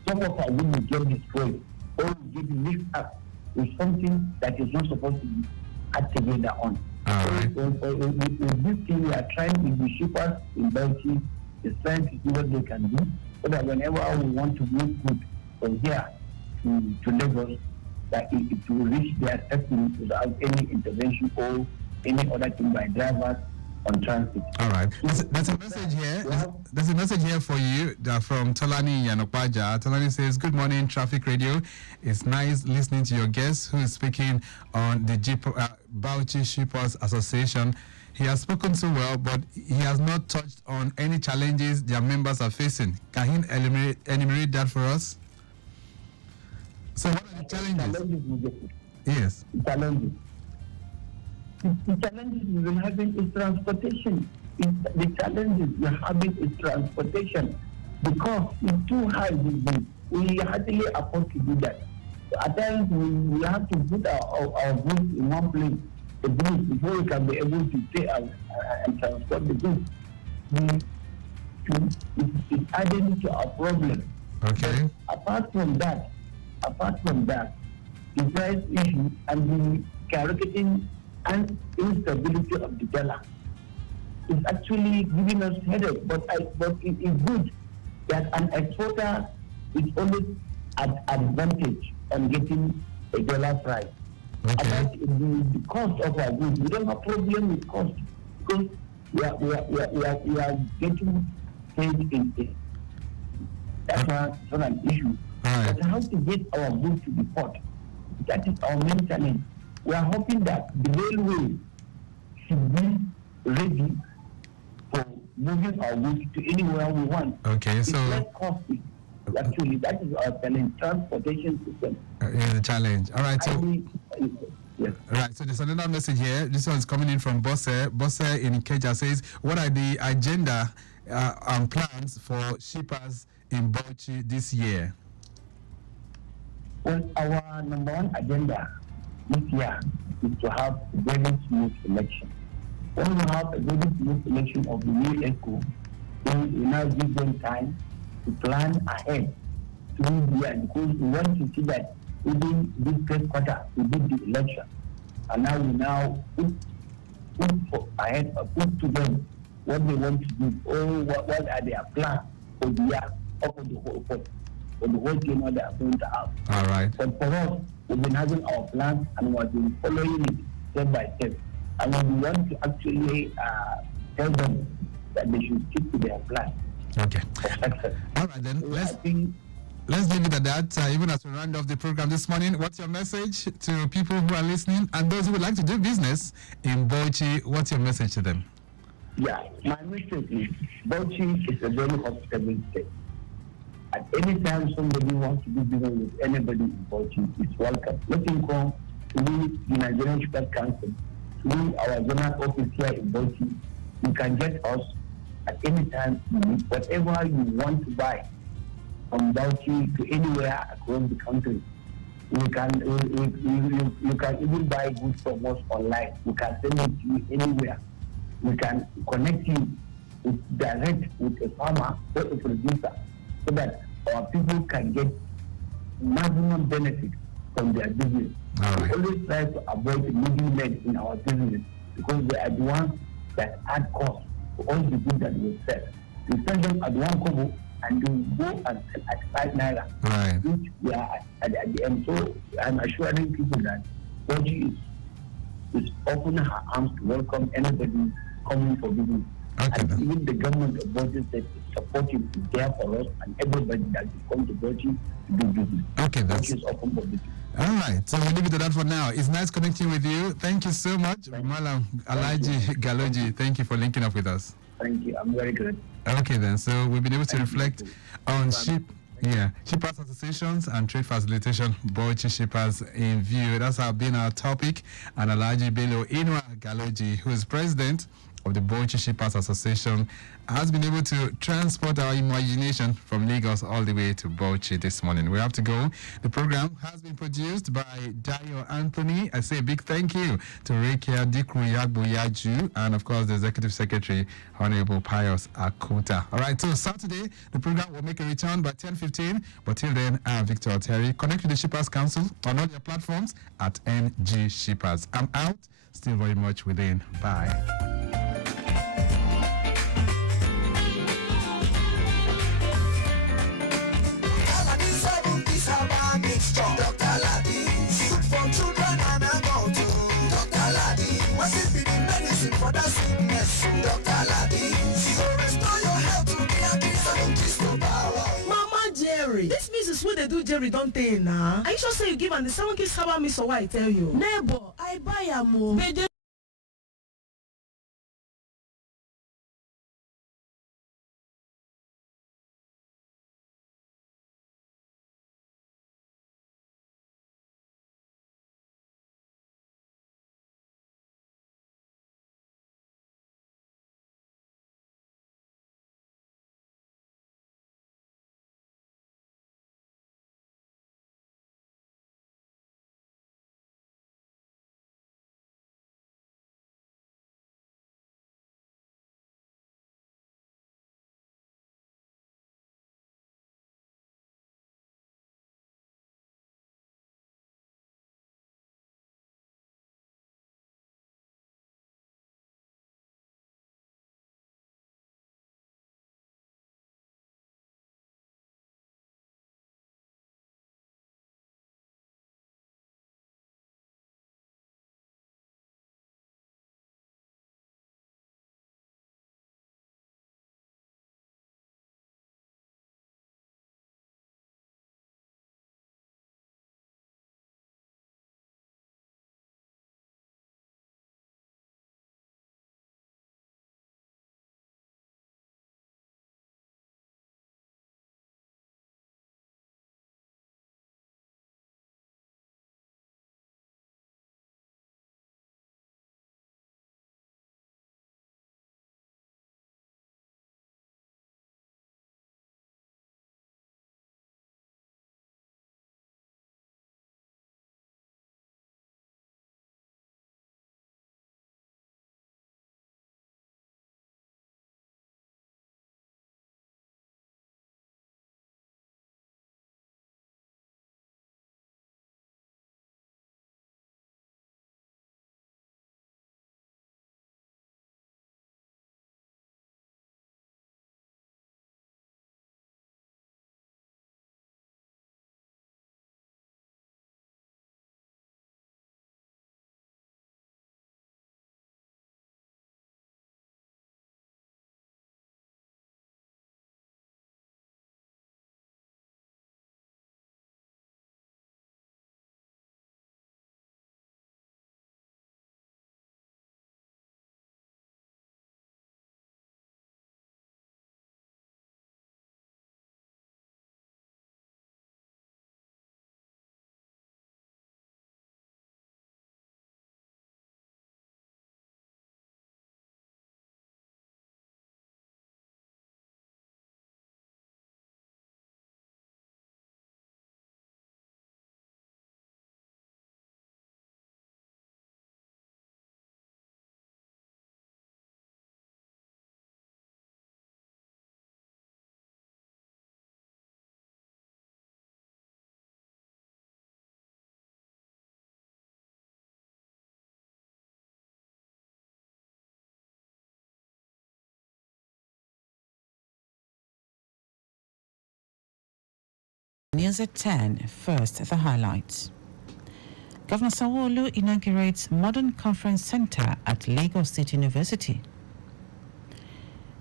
some of our goods will get destroyed or will get mixed up with something that is not supposed to be together on. Right. With this thing, we are trying with the shippers in Bauchi, is trying to see what they can do, so that whenever we want to move goods from here to Lagos, that it will reach their destination without any intervention or any other thing by drivers on transit. All right. There's a message here. There's a message here for you from Tolani Yanokwaja. Tolani says, "Good morning, Traffic Radio. It's nice listening to your guest who is speaking on the Bauchi Shippers Association. He has spoken so well, but he has not touched on any challenges their members are facing. Can he enumerate that for us?" So what are the challenges? Yes. Challenges. The challenges we're having is transportation. The challenges we're having is transportation because it's too high these days. We hardly afford to do that. So at times we have to put our goods in one place the goods, before we can be able to pay and transport the goods, it's adding to our problem. Okay. But apart from that, the price issue and the skyrocketing and instability of the dollar is actually giving us headache. But it is good that an exporter is always at advantage on getting a dollar price. Okay. About the cost of our goods, we don't have problem with cost because we are getting paid in it. That's not an issue. Right. But how to get our goods to the port? That is our main challenge. We are hoping that the railway should be ready for moving our goods to anywhere we want. Okay, it's so less costly. Actually, that is our challenge. Transportation system is the challenge. All right, so yes. Right, so there's another message here. This one's coming in from Bosse. Bosse in Ikeja says, what are the agenda and plans for shippers in Bauchi this year? Well, our number one agenda this year is to have a very smooth election. When we have a very smooth election of the new ECO, then we now give them time to plan ahead through the year, because we want to see that within this first quarter we did the election, and now we put to them what they want to do, or what are their plans for the year, or for the whole team they are going to have. All right. But for us, we've been having our plans and we've been following it step by step, and we want to actually tell them that they should stick to their plan. Okay. For success. All right then. So Let's leave it at that. Even as we round off the program this morning, what's your message to people who are listening and those who would like to do business in Bauchi? What's your message to them? Yeah, my message is Bauchi is a very hospitable state. At any time somebody wants to do business with anybody in Bauchi, it's welcome. Let him come to the Nigerian Shippers Council, through our zonal office here in Bauchi. You can get us at any time, whatever you want to buy from Bauchi to anywhere across the country. You can even buy goods from us online. We can send it to you anywhere. We can connect you direct with a farmer or a producer, so that our people can get maximum benefit from their business. We always try to avoid the middlemen in our business, because they are the ones that add cost to all the goods that we sell. We sell them at 1 kobo and they go and sell at 5 naira, which we are at the end. So I'm assuring people that Bauchi is opening her arms to welcome anybody coming for business. And even the government of Bauchi State is supporting, is there for us and everybody that will come to Bauchi to do business. Okay, Bauchi is open for business. All right, so we'll leave it at that for now. It's nice connecting with you. Thank you so much, Malam Alaji Galoji. Thank you for linking up with us. Thank you. I'm very good. Okay, then. So we've been able to reflect on shippers associations and trade facilitation, Bauchi shippers in view. That's been our topic. And Alaji Bello Inwa Galoji, who is president of the Bauchi Shippers Association, has been able to transport our imagination from Lagos all the way to Bauchi this morning. We have to go. The program has been produced by Dayo Anthony. I say a big thank you to Rekia Dikru and of course the Executive Secretary, Honorable Pius Akuta. All right, so Saturday, the program will make a return by 10:15. But till then, I'm Victor Oteri. Connect with the Shippers Council on all their platforms at NG Shippers. I'm out. Still very much within. Bye. Dr. Ladis, food for children and adults. Dr. Ladis, what's it be the medicine for that sickness? Dr. Ladis, so restore your health to the akis and to power. Mama Jerry, this means what they do Jerry don't tell now. Are you sure say you give and the 7 kids have me so I tell you? Neighbor, I buy a more. News at 10. First, the highlights. Governor Sanwo-Olu inaugurates modern conference center at Lagos State University.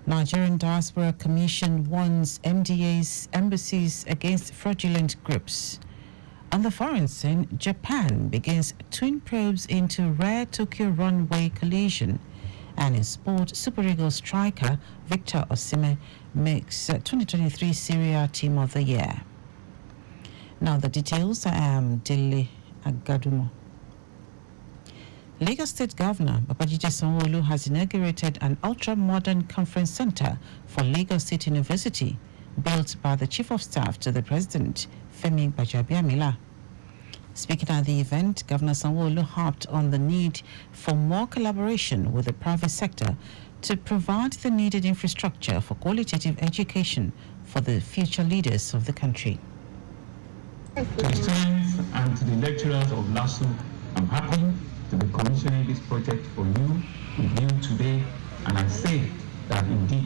Nigerian Diaspora Commission warns MDA's embassies against fraudulent groups. On the foreign scene, Japan begins twin probes into rare Tokyo runway collision. And in sport, Super Eagles striker Victor Oteri makes 2023 Syria Team of the Year. Now the details. I am Dele Agadumo. Lagos State Governor Babajide Sanwo-Olu has inaugurated an ultra-modern conference center for Lagos State University, built by the Chief of Staff to the President, Femi Gbajabiamila. Speaking at the event, Governor Sanwo-Olu harped on the need for more collaboration with the private sector to provide the needed infrastructure for qualitative education for the future leaders of the country. To the students and to the lecturers of LASU, I'm happy to be commissioning this project for you, with you today, and I say that indeed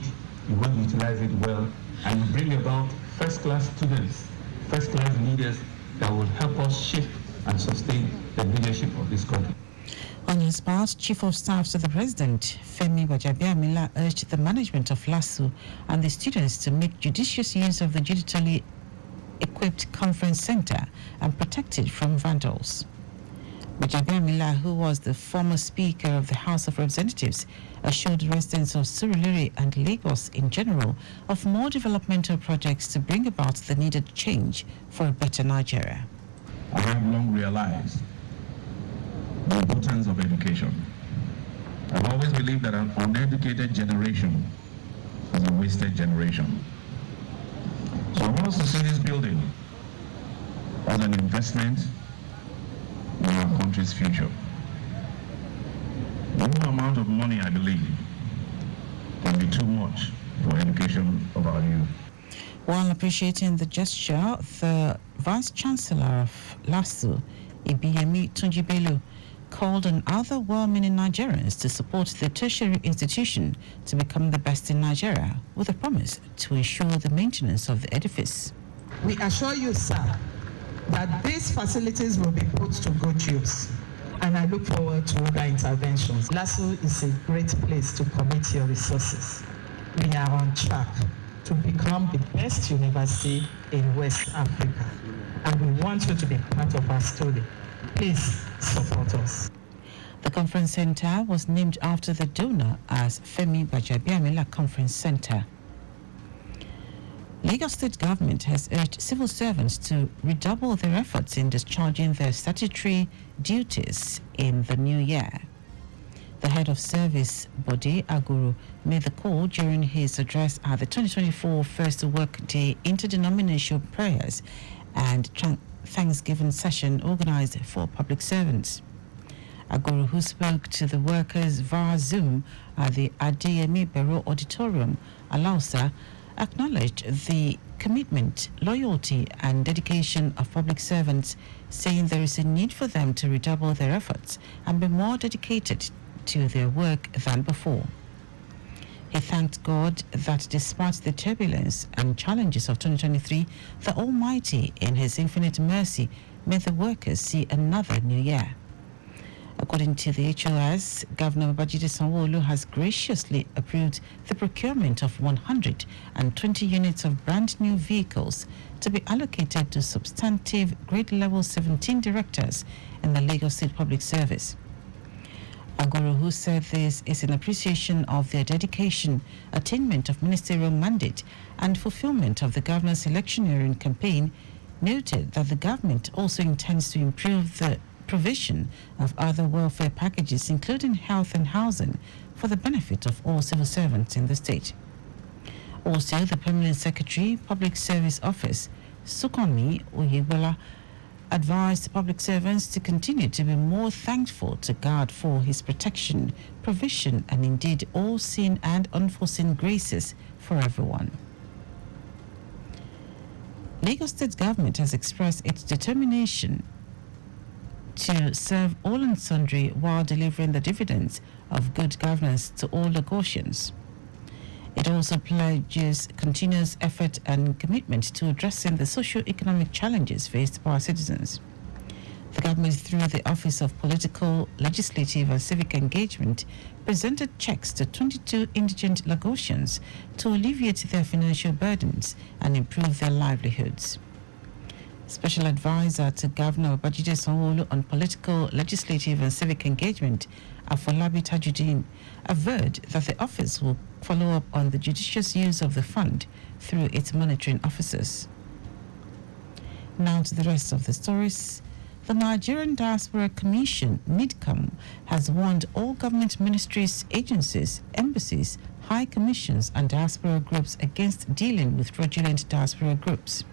you will utilize it well and will bring about first-class students, first-class leaders that will help us shape and sustain the leadership of this country. On his part, Chief of Staff to the President, Femi Gbajabiamila, urged the management of LASU and the students to make judicious use of the digitally equipped conference center and protect it from vandals. Gbajabiamila, who was the former Speaker of the House of Representatives, assured residents of Surulere and Lagos in general of more developmental projects to bring about the needed change for a better Nigeria. I have long realized the importance of education. I've always believed that an uneducated generation is a wasted generation. So I want us to see this building as an investment in our country's future. No amount of money, I believe, can be too much for education of our youth. While appreciating the gesture, the Vice Chancellor of LASU, Ibiyemi Tunjibelu, called on other well-meaning Nigerians to support the tertiary institution to become the best in Nigeria, with a promise to ensure the maintenance of the edifice. We assure you, sir, that these facilities will be put to good use, and I look forward to other interventions. LASU is a great place to commit your resources. We are on track to become the best university in West Africa, and we want you to be part of our story. Please support us. The conference center was named after the donor as Femi Gbajabiamila Conference Center. Lagos State Government has urged civil servants to redouble their efforts in discharging their statutory duties in the new year. The head of service body, Aguru, made the call during his address at the 2024 First Workday Interdenominational Prayers and Thanksgiving session organized for public servants. Aguru, who spoke to the workers via Zoom at the Adeyemi Bero Auditorium, Alausa, acknowledged the commitment, loyalty and dedication of public servants, saying there is a need for them to redouble their efforts and be more dedicated to their work than before. He thanked God that despite the turbulence and challenges of 2023, the Almighty, in His infinite mercy, made the workers see another new year. According to the HOS, Governor Babajide Sanwo-Olu has graciously approved the procurement of 120 units of brand new vehicles to be allocated to substantive grade level 17 directors in the Lagos State Public Service. Agoro, who said this is in appreciation of their dedication, attainment of ministerial mandate, and fulfillment of the governor's electioneering campaign, noted that the government also intends to improve the provision of other welfare packages, including health and housing, for the benefit of all civil servants in the state. Also, the Permanent Secretary, Public Service Office, Sukomi Oyebola, advised public servants to continue to be more thankful to God for His protection, provision, and indeed all seen and unforeseen graces for everyone. Lagos State Government has expressed its determination to serve all and sundry while delivering the dividends of good governance to all Lagosians. It also pledges continuous effort and commitment to addressing the socio-economic challenges faced by our citizens. The government, through the Office of Political, Legislative and Civic Engagement, presented checks to 22 indigent Lagosians to alleviate their financial burdens and improve their livelihoods. Special Advisor to Governor Babajide Sanwo-Olu on Political, Legislative and Civic Engagement, Afolabi Tajuddin, averred that the office will follow up on the judicious use of the fund through its monitoring officers. Now to the rest of the stories. The Nigerian Diaspora Commission, NIDCOM, has warned all government ministries, agencies, embassies, high commissions and diaspora groups against dealing with fraudulent diaspora groups.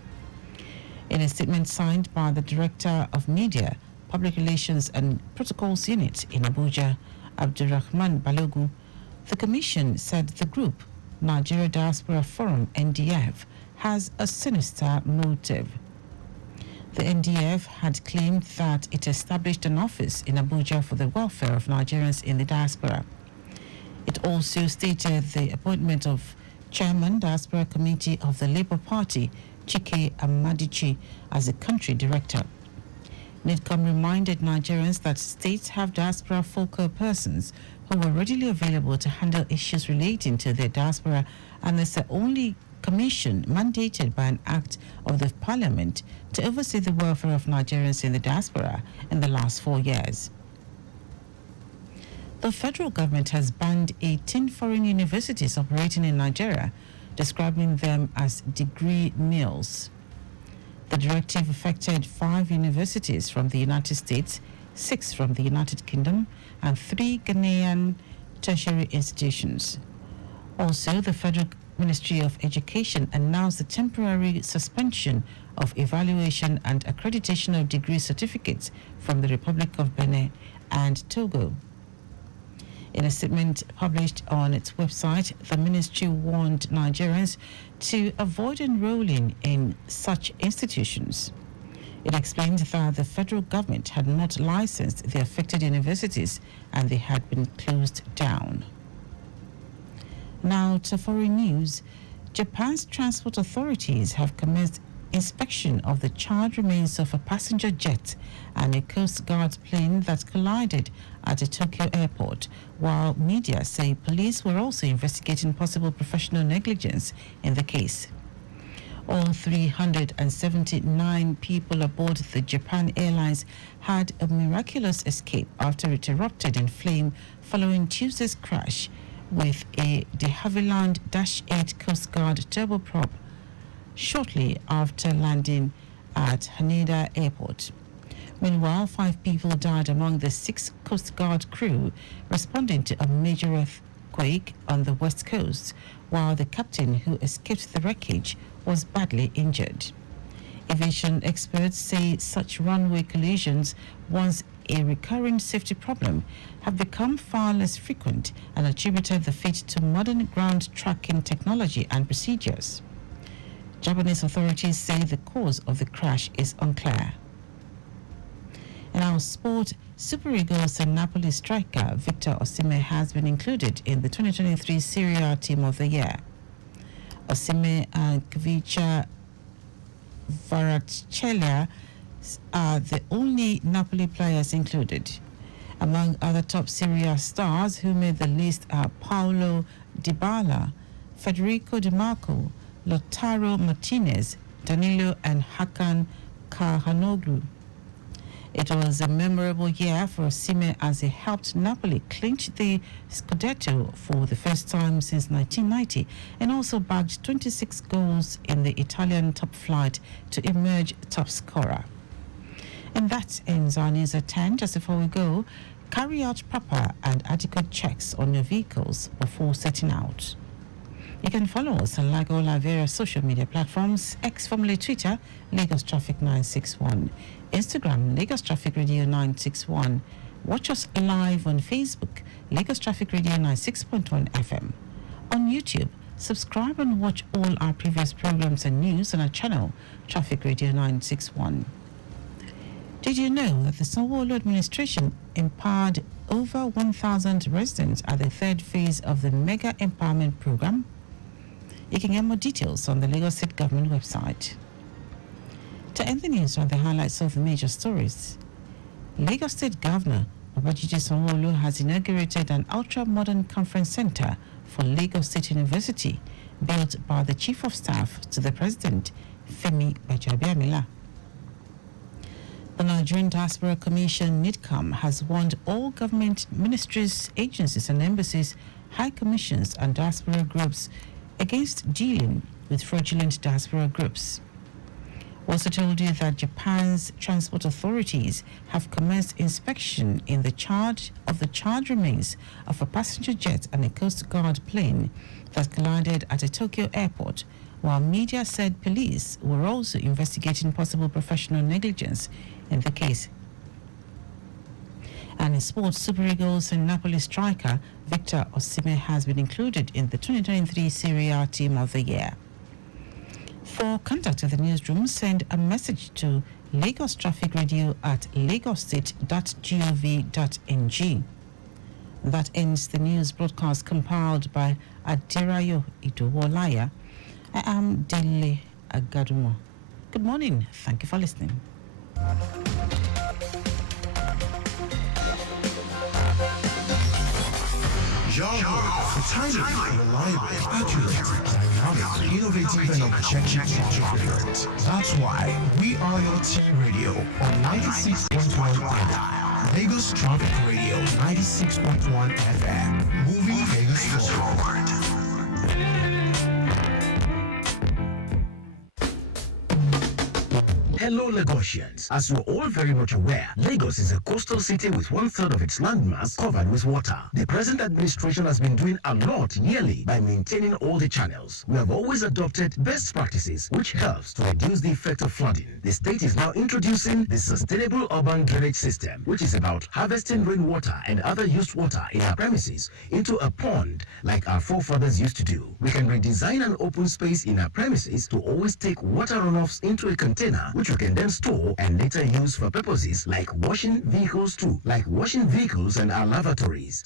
In a statement signed by the Director of Media, Public Relations and Protocols Unit in Abuja, Abdurrahman Balogu, the Commission said the group, Nigeria Diaspora Forum, NDF, has a sinister motive. The NDF had claimed that it established an office in Abuja for the welfare of Nigerians in the diaspora. It also stated the appointment of Chairman Diaspora Committee of the Labour Party, Chike Amadichi, as the country director. NIDCOM reminded Nigerians that states have diaspora focal persons who are readily available to handle issues relating to their diaspora, and is the only commission mandated by an act of the Parliament to oversee the welfare of Nigerians in the diaspora in the last 4 years. The federal government has banned 18 foreign universities operating in Nigeria, describing them as degree mills. The directive affected 5 universities from the United States, 6 from the United Kingdom, and 3 Ghanaian tertiary institutions. Also, the Federal Ministry of Education announced the temporary suspension of evaluation and accreditation of degree certificates from the Republic of Benin and Togo. In a statement published on its website, the ministry warned Nigerians to avoid enrolling in such institutions. It explained that the federal government had not licensed the affected universities and they had been closed down. Now to foreign news. Japan's transport authorities have commenced inspection of the charred remains of a passenger jet and a Coast Guard plane that collided at a Tokyo airport, while media say police were also investigating possible professional negligence in the case. All 379 people aboard the Japan Airlines had a miraculous escape after it erupted in flame following Tuesday's crash with a de Havilland -8 Coast Guard turboprop shortly after landing at Haneda Airport. Meanwhile, 5 people died among the 6 Coast Guard crew responding to a major earthquake on the west coast, while the captain who escaped the wreckage was badly injured. Aviation experts say such runway collisions, once a recurring safety problem, have become far less frequent and attributed the fate to modern ground tracking technology and procedures. Japanese authorities say the cause of the crash is unclear. In our sport, Super Eagles and Napoli striker Victor Oteri has been included in the 2023 Serie A Team of the Year. Oteri and Kvicha Kvaratskhelia are the only Napoli players included. Among other top Serie A stars who made the list are Paulo Dybala, Federico Di Marco, Lautaro Martinez, Danilo and Hakan Calhanoglu. It was a memorable year for Oteri as he helped Napoli clinch the Scudetto for the first time since 1990 and also bagged 26 goals in the Italian top flight to emerge top scorer. And that ends our news at 10. Just before we go, carry out proper and adequate checks on your vehicles before setting out. You can follow us on like all our various social media platforms: X, formerly Twitter, Lagos Traffic 961, Instagram, Lagos Traffic Radio 961. Watch us live on Facebook, Lagos Traffic Radio 96.1 FM. On YouTube, subscribe and watch all our previous programs and news on our channel, Traffic Radio 961. Did you know that the Sanwo-Olu administration empowered over 1,000 residents at the 3rd phase of the Mega Empowerment Program? You can get more details on the Lagos State Government website. To end the news are the highlights of the major stories. Lagos State Governor Babajide Sanwo-Olu has inaugurated an ultra-modern conference center for Lagos State University, built by the Chief of Staff to the President, Femi Gbajabiamila. The Nigerian Diaspora Commission, NIDCOM, has warned all government ministries, agencies and embassies, high commissions and diaspora groups against dealing with fraudulent diaspora groups. Also told you that Japan's transport authorities have commenced inspection in the charred remains of a passenger jet and a Coast Guard plane that collided at a Tokyo airport, while media said police were also investigating possible professional negligence in the case. And in sports, Super Eagles and Napoli striker Victor Oteri has been included in the 2023 Serie A Team of the Year. For contact of the newsroom, send a message to Lagos Traffic Radio at lagosstate.gov.ng. That ends the news broadcast compiled by Adirayo Idowolaya. I am Dele Agadumo. Good morning. Thank you for listening. Timely, reliable, accurate, dynamic, innovative, and objective experience. That's why we are your team radio on 96.1 FM. Lagos Traffic Radio 96.1 FM. Moving Lagos forward. Hello Lagosians. As you're all very much aware, Lagos is a coastal city with 1/3 of its landmass covered with water. The present administration has been doing a lot yearly by maintaining all the channels. We have always adopted best practices which helps to reduce the effect of flooding. The state is now introducing the Sustainable Urban Drainage System, which is about harvesting rainwater and other used water in our premises into a pond like our forefathers used to do. We can redesign an open space in our premises to always take water runoffs into a container which we can then store and later use for purposes like washing vehicles and our lavatories.